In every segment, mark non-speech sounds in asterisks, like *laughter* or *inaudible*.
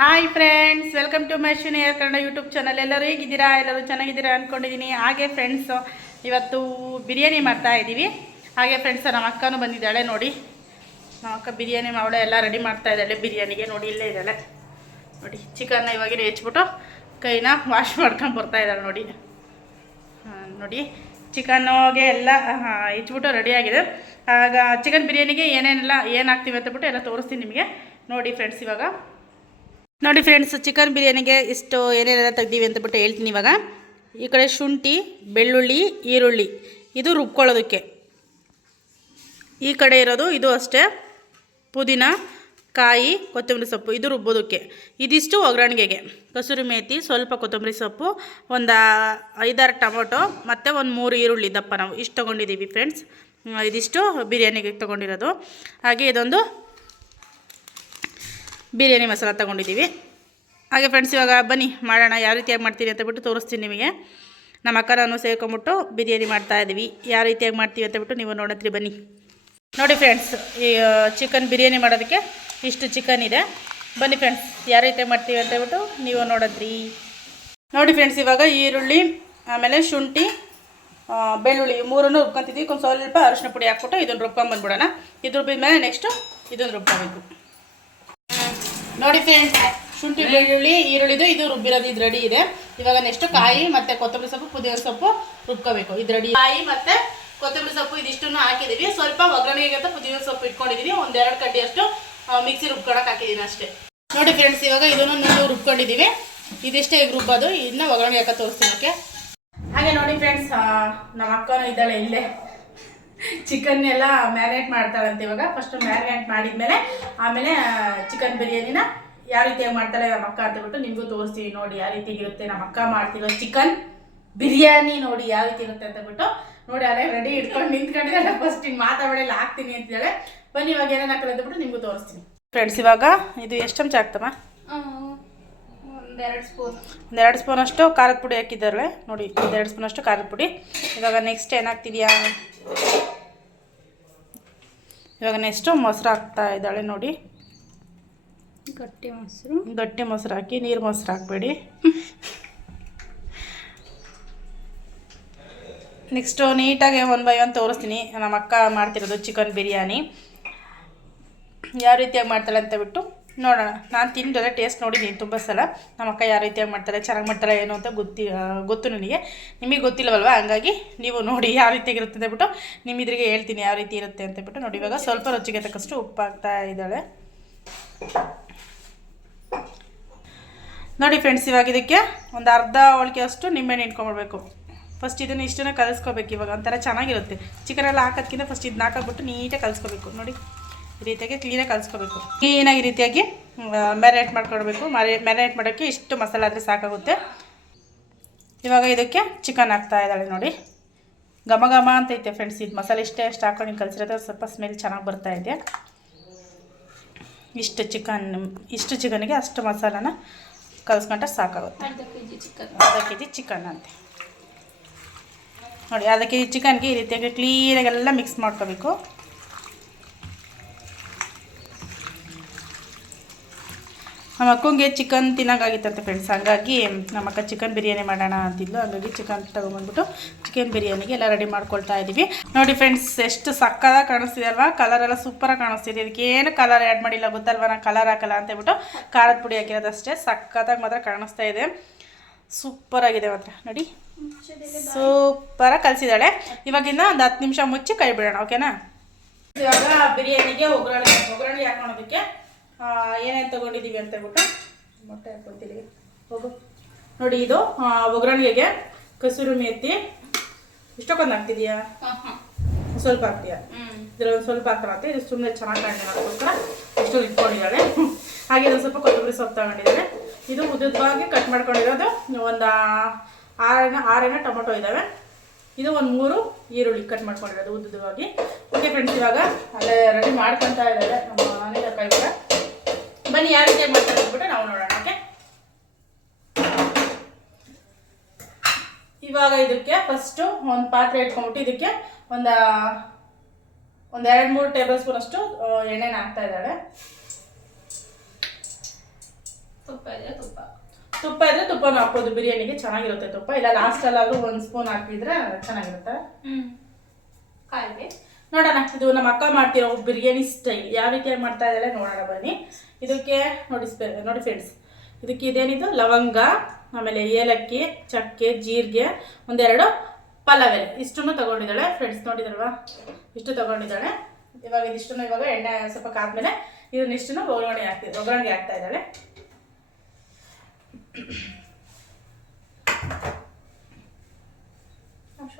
Hi friends, welcome to machine air Kannada YouTube channel. ಎಲ್ಲರೂ ಹೇಗಿದ್ದೀರಾ? ಎಲ್ಲರೂ ಚೆನ್ನಾಗಿದ್ದೀರಾ ಅಂದ್ಕೊಂಡಿದ್ದೀನಿ ಹಾಗೆ ಫ್ರೆಂಡ್ಸು ಇವತ್ತು ಬಿರಿಯಾನಿ ಮಾಡ್ತಾ ಇದ್ದೀವಿ. ಹಾಗೆ ಫ್ರೆಂಡ್ಸ್ ನಮ್ಮ ಅಕ್ಕನೂ ಬಂದಿದ್ದಾಳೆ ನೋಡಿ. ನಮ್ಮ ಅಕ್ಕ ಬಿರಿಯಾನಿ ಅವಳೆ ಎಲ್ಲ ರೆಡಿ ಮಾಡ್ತಾ ಇದ್ದಾಳೆ ಬಿರಿಯಾನಿಗೆ. ನೋಡಿ, ಇಲ್ಲೇ ಇದ್ದಾಳೆ. ನೋಡಿ ಚಿಕನ್ನ ಇವಾಗಿನ ಹೆಚ್ಚಿಬಿಟ್ಟು ಕೈನ ವಾಶ್ ಮಾಡ್ಕೊಂಡು ಬರ್ತಾ ಇದ್ದಾಳೆ ನೋಡಿ. ನೋಡಿ ಚಿಕನ್ಗೆ ಎಲ್ಲ ಹೆಚ್ಚಿಬಿಟ್ಟು ರೆಡಿಯಾಗಿದೆ ಆಗ ಚಿಕನ್ ಬಿರಿಯಾನಿಗೆ ಏನೇನೆಲ್ಲ ಏನಾಗ್ತೀವಿ ಹಾಕ್ತೀವಿ ಅಂತ ಬಿಟ್ಟು ಎಲ್ಲ ತೋರಿಸ್ತೀನಿ ನಿಮಗೆ. ನೋಡಿ ಫ್ರೆಂಡ್ಸ್ ಇವಾಗ ನೋಡಿ ಫ್ರೆಂಡ್ಸ್ ಚಿಕನ್ ಬಿರಿಯಾನಿಗೆ ಇಷ್ಟು ಏನೇನೆಲ್ಲ ತೆಗ್ದೀವಿ ಅಂತ ಬಿಟ್ಟು ಹೇಳ್ತೀನಿ ಇವಾಗ. ಈ ಕಡೆ ಶುಂಠಿ, ಬೆಳ್ಳುಳ್ಳಿ, ಈರುಳ್ಳಿ. ಇದು ರುಬ್ಕೊಳ್ಳೋದಕ್ಕೆ. ಈ ಕಡೆ ಇರೋದು, ಇದು ಅಷ್ಟೇ. ಪುದೀನ, ಕಾಯಿ, ಕೊತ್ತಂಬರಿ ಸೊಪ್ಪು, ಇದು ರುಬ್ಬೋದಕ್ಕೆ. ಇದಿಷ್ಟು ಒಗ್ಗರಣೆಗೆ ಕಸೂರಿ ಮೇಥಿ ಸ್ವಲ್ಪ ಕೊತ್ತಂಬರಿ ಸೊಪ್ಪು, ಒಂದು ಐದಾರು ಟೊಮೊಟೊ, ಮತ್ತು ಒಂದು ಮೂರು ಈರುಳ್ಳಿ ದಪ್ಪ ನಾವು. ಇಷ್ಟು ತೊಗೊಂಡಿದ್ದೀವಿ ಫ್ರೆಂಡ್ಸ್ ಇದಿಷ್ಟು ಬಿರಿಯಾನಿಗೆ ತೊಗೊಂಡಿರೋದು. ಹಾಗೆ ಇದೊಂದು ಬಿರಿಯಾನಿ ಮಸಾಲ ತೊಗೊಂಡಿದ್ದೀವಿ. ಹಾಗೆ ಫ್ರೆಂಡ್ಸ್ ಇವಾಗ ಬನ್ನಿ, ಮಾಡೋಣ, ಯಾವ ರೀತಿಯಾಗಿ ಮಾಡ್ತೀನಿ ಅಂತ ಬಿಟ್ಟು ತೋರಿಸ್ತೀನಿ ನಿಮಗೆ. ನಮ್ಮ ಅಕ್ಕ ನಾನು ಸೇರ್ಕೊಂಬಿಟ್ಟು ಬಿರಿಯಾನಿ ಮಾಡ್ತಾ ಇದ್ದೀವಿ. ಯಾವ ರೀತಿಯಾಗಿ ಮಾಡ್ತೀವಿ ಅಂತ ಬಿಟ್ಟು ನೀವು ನೋಡತ್ರಿ, ಬನ್ನಿ. ನೋಡಿ ಫ್ರೆಂಡ್ಸ್ ಈ ಚಿಕನ್ ಬಿರಿಯಾನಿ ಮಾಡೋದಕ್ಕೆ ಇಷ್ಟು ಚಿಕನ್ ಇದೆ. ಬನ್ನಿ ಫ್ರೆಂಡ್ಸ್ ಯಾವ ರೀತಿ ಮಾಡ್ತೀವಿ ಅಂತ ಹೇಳ್ಬಿಟ್ಟು ನೀವು ನೋಡಿದ್ರಿ. ನೋಡಿ ಫ್ರೆಂಡ್ಸ್ ಇವಾಗ ಈರುಳ್ಳಿ, ಆಮೇಲೆ ಶುಂಠಿ ಬೆಳ್ಳುಳ್ಳಿ ಮೂರನ್ನು ರುಬ್ಕೊತಿದ್ವಿ ಒಂದು ಸ್ವಲ್ಪ ಅರಿಶಿನ ಪುಡಿ ಹಾಕ್ಬಿಟ್ಟು ಇದನ್ನು ರುಬ್ಕೊಂಬಂದ್ಬಿಡೋಣ ಇದು ರುಬ್ಬಿದ ಮೇಲೆ ನೆಕ್ಸ್ಟು ಇದನ್ನು ರುಬ್ಕೋಬೇಕು. ನೋಡಿ ಫ್ರೆಂಡ್ಸ್ ಶುಂಠಿ ಬೆಳ್ಳುಳ್ಳಿ ಈರುಳ್ಳಿದು ಇದು ರುಬ್ಬಿರೋದು ಇದು ರೆಡಿ ಇದೆ. ಇವಾಗ ನೆಕ್ಸ್ಟ್ ಕಾಯಿ ಮತ್ತೆ ಕೊತ್ತಂಬರಿ ಸೊಪ್ಪು ಪುದೀನ ಸೊಪ್ಪು ರುಬ್ಕೋಬೇಕು. ಇದು ರೆಡಿ ಕಾಯಿ ಮತ್ತೆ ಕೊತ್ತಂಬರಿ ಸೊಪ್ಪು ಇದಿಷ್ಟನ್ನು ಹಾಕಿದೀವಿ. ಸ್ವಲ್ಪ ಒಗ್ಗರಣೆಗೆ ಅಂತ ಪುದೀನ ಸೊಪ್ಪು ಇಟ್ಕೊಂಡಿದೀನಿ. ಒಂದೆರಡು ಕಡ್ಡಿಯಷ್ಟು ಮಿಕ್ಸಿ ರುಬ್ಕೊಳಕ್ ಹಾಕಿದೀನಿ ಅಷ್ಟೇ. ನೋಡಿ ಫ್ರೆಂಡ್ಸ್ ಇವಾಗ ಇದನ್ನು ನೀವು ರುಬ್ಕೊಂಡಿದೀವಿ. ಇದಿಷ್ಟೇ ಈಗ ರುಬ್ಬೋದು. ಇದನ್ನ ಒಗ್ಗರಣೆ ಹಾಕ ತೋರಿಸ್ತೀನಿ ಓಕೆ ಹಾಗೆ ನೋಡಿ ಫ್ರೆಂಡ್ಸ್ ನಮ್ಮ ಅಕ್ಕನೂ ಇದ್ದಾಳೆ ಇಲ್ಲೇ. ಚಿಕನ್ ಎಲ್ಲ ಮ್ಯಾರಿನೇಟ್ ಮಾಡ್ತಾಳಂತೆ ಇವಾಗ. ಫಸ್ಟ್ ಮ್ಯಾರಿನೇಟ್ ಮಾಡಿದ್ಮೇಲೆ, ಆಮೇಲೆ ಚಿಕನ್ ಬಿರಿಯಾನಿನ ಯಾವ ರೀತಿಯಾಗಿ ಮಾಡ್ತಾಳೆ ನಮ್ಮ ಅಕ್ಕ ಅಂತ ಬಿಟ್ಟು ನಿಮಗೂ ತೋರಿಸ್ತೀನಿ ನೋಡಿ ಯಾವ ರೀತಿ ಇರುತ್ತೆ. ನಮ್ಮ ಅಕ್ಕ ಮಾಡ್ತಿರೋ ಚಿಕನ್ ಬಿರಿಯಾನಿ ನೋಡಿ ಯಾವ ರೀತಿ ಇರುತ್ತೆ ಅಂತ ಬಿಟ್ಟು ನೋಡಿ ಅಲ್ಲೇ ರೆಡಿ ಇಟ್ಕೊಂಡು ನಿಂತ್ಕೊಂಡಿದ್ದಾಳೆ. ಫಸ್ಟ್ ಹಿಂಗೆ ಮಾತಾಡೋಲ್ಲ ಹಾಕ್ತೀನಿ ಅಂತಿದ್ದಾಳೆ. ಬನ್ನಿ, ಇವಾಗ ಏನೇನು ಹಾಕಲ್ಲ ಅಂತ ಬಿಟ್ಟು ನಿಮಗೂ ತೋರಿಸ್ತೀನಿ. ಫ್ರೆಂಡ್ಸ್ ಇವಾಗ ಇದು ಎಷ್ಟು ಚಮಚ ಹಾಕ್ತಮ್ಮ ಒಂದೆರಡು ಸ್ಪೂನ್. ಅಷ್ಟು ಖಾರದ ಪುಡಿ ಹಾಕಿದ್ದಾರೆ ನೋಡಿ ಒಂದೆರಡು ಸ್ಪೂನ್ ಅಷ್ಟು ಖಾರದ ಪುಡಿ. ಇವಾಗ ನೆಕ್ಸ್ಟ್ ಏನಾಗ್ತಿದೆಯಾ? ಇವಾಗ ನೆಕ್ಸ್ಟು ಮೊಸರು ಹಾಕ್ತಾ ಇದ್ದಾಳೆ ನೋಡಿ. ಗಟ್ಟಿ ಮೊಸರು. ಗಟ್ಟಿ ಮೊಸರು ಹಾಕಿ ನೀರು ಮೊಸರು ಹಾಕಬೇಡಿ. ನೆಕ್ಸ್ಟು ನೀಟಾಗಿ ಒನ್ ಬೈ ಒನ್ ತೋರಿಸ್ತೀನಿ. ನಮ್ಮ ಅಕ್ಕ ಮಾಡ್ತಿರೋದು ಚಿಕನ್ ಬಿರಿಯಾನಿ. ಯಾವ ರೀತಿಯಾಗಿ ಮಾಡ್ತಾಳೆ ಅಂತ ಬಿಟ್ಟು. ನೋಡೋಣ. ನಾನು ತಿಂದರೆ ಟೇಸ್ಟ್ ನೋಡಿದ್ದೀನಿ ತುಂಬ ಸಲ. ನಮ್ಮ ಅಕ್ಕ ಯಾವ ರೀತಿಯಾಗಿ ಮಾಡ್ತಾರೆ, ಚೆನ್ನಾಗಿ ಮಾಡ್ತಾರೆ ಏನು ಅಂತ ಗೊತ್ತಿ ಗೊತ್ತು ನನಗೆ. ನಿಮಗೆ ಗೊತ್ತಿಲ್ಲವಲ್ವ? ಹಂಗಾಗಿ ನೀವು ನೋಡಿ *laughs* ಯಾವ ರೀತಿಯಾಗಿರುತ್ತೆ ಅಂತ ನಿಮ್ಮ ನಿಮ್ಮಿದ್ರಿಗೆ ಹೇಳ್ತೀನಿ ಯಾವ ರೀತಿ ಇರುತ್ತೆ ಅಂತ ಬಿಟ್ಟು ನೋಡಿ. ಇವಾಗ ಸ್ವಲ್ಪ ರುಚಿಗೆ ತಕ್ಕಷ್ಟು ಉಪ್ಪಾಗ್ತಾ ಇದ್ದಾಳೆ. ನೋಡಿ ಫ್ರೆಂಡ್ಸ್ ಇವಾಗ ಇದಕ್ಕೆ ಒಂದು ಅರ್ಧ ಹೋಳಿಗೆ ಅಷ್ಟು ನಿಂಬೆಹಣ್ಣು ಇಟ್ಕೊಂಡ್ಬಿಡ್ಬೇಕು. ಫಸ್ಟ್ ಇದನ್ನು ಇಷ್ಟನ್ನ ಕಲಿಸ್ಕೋಬೇಕು ಇವಾಗ. ಒಂಥರ ಚೆನ್ನಾಗಿರುತ್ತೆ. ಚಿಕನ್ ಎಲ್ಲ ಹಾಕೋದ್ಕಿಂತ ಫಸ್ಟ್ ಇದನ್ನ ಹಾಕೋಬಿಟ್ಟು ನೀಟಾಗಿ ಕಲಿಸ್ಕೋಬೇಕು. ನೋಡಿ. ಈ ರೀತಿಯಾಗಿ ಕ್ಲೀನಾಗಿ ಕಲಿಸ್ಕೋಬೇಕು. ಕ್ಲೀನಾಗಿ ಈ ರೀತಿಯಾಗಿ ಮ್ಯಾರಿನೇಟ್ ಮಾಡ್ಕೊಳ್ಬೇಕು ಮ್ಯಾರಿನೇಟ್ ಮಾಡೋಕ್ಕೆ ಇಷ್ಟು ಮಸಾಲೆ ಆದರೆ ಸಾಕಾಗುತ್ತೆ. ಇವಾಗ ಇದಕ್ಕೆ ಚಿಕನ್ ಹಾಕ್ತಾ ಇದ್ದಾಳೆ ನೋಡಿ. ಘಮ ಘಮ ಅಂತ ಐತೆ ಫ್ರೆಂಡ್ಸ್ ಇದು ಮಸಾಲೆ ಇಷ್ಟೇ ಅಷ್ಟು ಹಾಕೊಂಡು ಕಲಿಸಿರೋದು ಸ್ವಲ್ಪ ಸ್ಮೆಲ್ ಚೆನ್ನಾಗಿ ಬರ್ತಾ ಇದೆ. ಇಷ್ಟು ಚಿಕನ್ ಇಷ್ಟು ಚಿಕನ್ಗೆ ಅಷ್ಟು ಮಸಾಲಾನ ಕಲಿಸ್ಕೊಂಡ್ರೆ ಸಾಕಾಗುತ್ತೆ. ಅರ್ಧ ಕೆ ಜಿ ಚಿಕನ್ ಅಂತೆ. ನೋಡಿ ಅರ್ಧ ಕೆ ಜಿ ಚಿಕನ್ಗೆ ಈ ರೀತಿಯಾಗಿ ಕ್ಲೀನಾಗೆಲ್ಲ ಮಿಕ್ಸ್ ಮಾಡ್ಕೋಬೇಕು. ನಮ್ಮ ಅಕ್ಕಂಗೆ ಚಿಕನ್ ತಿನ್ನೋಕ್ಕಾಗಿತ್ತಂತೆ ಫ್ರೆಂಡ್ಸ್ ಹಂಗಾಗಿ ನಮ್ಮಕ್ಕ ಚಿಕನ್ ಬಿರಿಯಾನಿ ಮಾಡೋಣ ಅಂತಿದ್ಲು. ಹಂಗಾಗಿ ಚಿಕನ್ ತೊಗೊಂಬಂದ್ಬಿಟ್ಟು ಚಿಕನ್ ಬಿರಿಯಾನಿಗೆ ಎಲ್ಲ ರೆಡಿ ಮಾಡ್ಕೊಳ್ತಾ ಇದ್ದೀವಿ. ನೋಡಿ ಫ್ರೆಂಡ್ಸ್ ಎಷ್ಟು ಸಕ್ಕದಾಗಿ ಕಾಣಿಸ್ತಿದೆ ಅಲ್ವಾ? ಕಲರ್ ಎಲ್ಲ ಸೂಪರಾಗಿ ಕಾಣಿಸ್ತಿದೆ. ಇದಕ್ಕೆ ಏನು ಕಲರ್ ಆ್ಯಡ್ ಮಾಡಿಲ್ಲ ಗೊತ್ತಲ್ವಾ? ನಾನು ಕಲರ್ ಹಾಕಲ್ಲ ಅಂತ ಹೇಳ್ಬಿಟ್ಟು ಖಾರದ ಪುಡಿ ಹಾಕಿರೋದಷ್ಟೇ ಸಕ್ಕತ್ತಾಗಿ ಮಾತ್ರ ಕಾಣಿಸ್ತಾ ಇದೆ. ಸೂಪರಾಗಿದೆ ಮಾತ್ರ. ನೋಡಿ. ಸೂಪರಾಗಿ ಕಲಿಸಿದ್ದಾಳೆ. ಇವಾಗಿಂದ ಒಂದು ಹತ್ತು ನಿಮಿಷ ಮುಚ್ಚಿ ಕೈ ಬಿಡೋಣ ಓಕೆನಾ ಇವಾಗ ಬಿರಿಯಾನಿಗೆ ಒಗ್ಗರಣೆ ಒಗ್ಗರಣೆ ಹಾಕೊಳೋದಕ್ಕೆ ಏನೇನು ತೊಗೊಂಡಿದ್ದೀವಿ ಅಂತ ಹೇಳ್ಬಿಟ್ಟು ಮೊಟ್ಟೆ ಹಾಕ್ಕೊತೀವಿ ಹೋಗು. ನೋಡಿ ಇದು ಒಗ್ಗರಣೆಗೆ ಕಸೂರಿ ಮೇಥಿ ಇಷ್ಟಕ್ಕೊಂದು ಹಾಕ್ತಿದ್ಯಾ? ಸ್ವಲ್ಪ ಹಾಕ್ತೀಯಾ? ಇದ್ರಲ್ಲಿ ಒಂದು ಸ್ವಲ್ಪ ಹಾಕ್ತಾರಂತೆ ಇದು ಸುಮ್ಮನೆ ಚೆನ್ನಾಗಿ ಕಾಣಿಲ್ಲ ಅದಕ್ಕೋಸ್ಕರ ಇಷ್ಟೊಂದು ಇಟ್ಕೊಂಡಿದ್ದಾಳೆ. ಹಾಗೆ ಒಂದು ಸ್ವಲ್ಪ ಕೊತ್ತಂಬರಿ ಸೊಪ್ಪು ತಗೊಂಡಿದ್ದಾಳೆ ಇದು ಉದ್ದುದ್ವಾಗಿ ಕಟ್ ಮಾಡ್ಕೊಂಡಿರೋದು ಒಂದು ಆರೇನ ಆರೇನ ಟೊಮೊಟೊ ಇದ್ದಾವೆ ಇದು ಒಂದು ಮೂರು ಈರುಳ್ಳಿ ಕಟ್ ಮಾಡ್ಕೊಂಡಿರೋದು ಉದ್ದುದ್ವಾಗಿ ಓಕೆ ಫ್ರೆಂಡ್ಸ್ ಇವಾಗ ಅಲ್ಲೇ ರೆಡಿ ಮಾಡ್ಕೊತಾ ಇದ್ದಾರೆ ನಮ್ಮ ಬನ್ನಿ ಯಾವ ರೀತಿಯಾಗಿ ಮಾಡ್ತಾರೆ ಅಂದ್ಬಿಟ್ಟು ನಾವು ನೋಡೋಣ ಓಕೆ ಇವಾಗ ಇದಕ್ಕೆ ಫಸ್ಟು ಒಂದು ಪಾತ್ರೆ ಇಟ್ಕೊಂಡ್ಬಿಟ್ಟು ಇದಕ್ಕೆ ಒಂದು ಒಂದು ಎರಡು ಮೂರು ಟೇಬಲ್ ಸ್ಪೂನ್ ಅಷ್ಟು ಎಣ್ಣೆನ ಹಾಕ್ತಾ ಇದ್ದಾಳೆ. ತುಪ್ಪ ಇದೆ ತುಪ್ಪ. ತುಪ್ಪ ಇದ್ರೆ ತುಪ್ಪನೂ ಹಾಕ್ಬೋದು ಬಿರಿಯಾನಿಗೆ ಚೆನ್ನಾಗಿರುತ್ತೆ ತುಪ್ಪ. ಇಲ್ಲ ಲಾಸ್ಟಲ್ಲಾದರೂ ಒಂದು ಸ್ಪೂನ್ ಹಾಕಿದ್ರೆ ಚೆನ್ನಾಗಿರುತ್ತೆ. ಇದು ನಮ್ಮ ಅಕ್ಕ ಮಾಡ್ತಿರೋ ಬಿರಿಯಾನಿ ಸ್ಟೈಲ್ ಯಾವ ರೀತಿ ಮಾಡ್ತಾ ಇದ್ದಾಳೆ ನೋಡೋಣ ಬನ್ನಿ. ಇದಕ್ಕೆ ನೋಡಿ ಸ್ಪೆ- ನೋಡಿ ಫ್ರೆಂಡ್ಸ್ ಇದಕ್ಕೆ ಇದೇನಿದು? ಲವಂಗ, ಆಮೇಲೆ ಏಲಕ್ಕಿ, ಚಕ್ಕೆ, ಜೀರಿಗೆ, ಒಂದೆರಡು ಎಲೆ ಇಷ್ಟನ್ನು ತಗೊಂಡಿದ್ದಾಳೆ ಫ್ರೆಂಡ್ಸ್ ನೋಡಿದಲ್ವಾ ಇಷ್ಟು ತಗೊಂಡಿದ್ದಾಳೆ. ಇವಾಗ ಇದಿಷ್ಟನ್ನು ಇವಾಗ ಎಣ್ಣೆ ಸ್ವಲ್ಪ ಕಾದ್ಮೇಲೆ ಇದನ್ನಿಷ್ಟನ್ನು ಒಗ್ಗರಣೆ ಹಾಕ್ತಿದ್ದೆ ಒಗ್ಗರಣೆಗೆ ಹಾಕ್ತಾ ಇದ್ದಾಳೆ.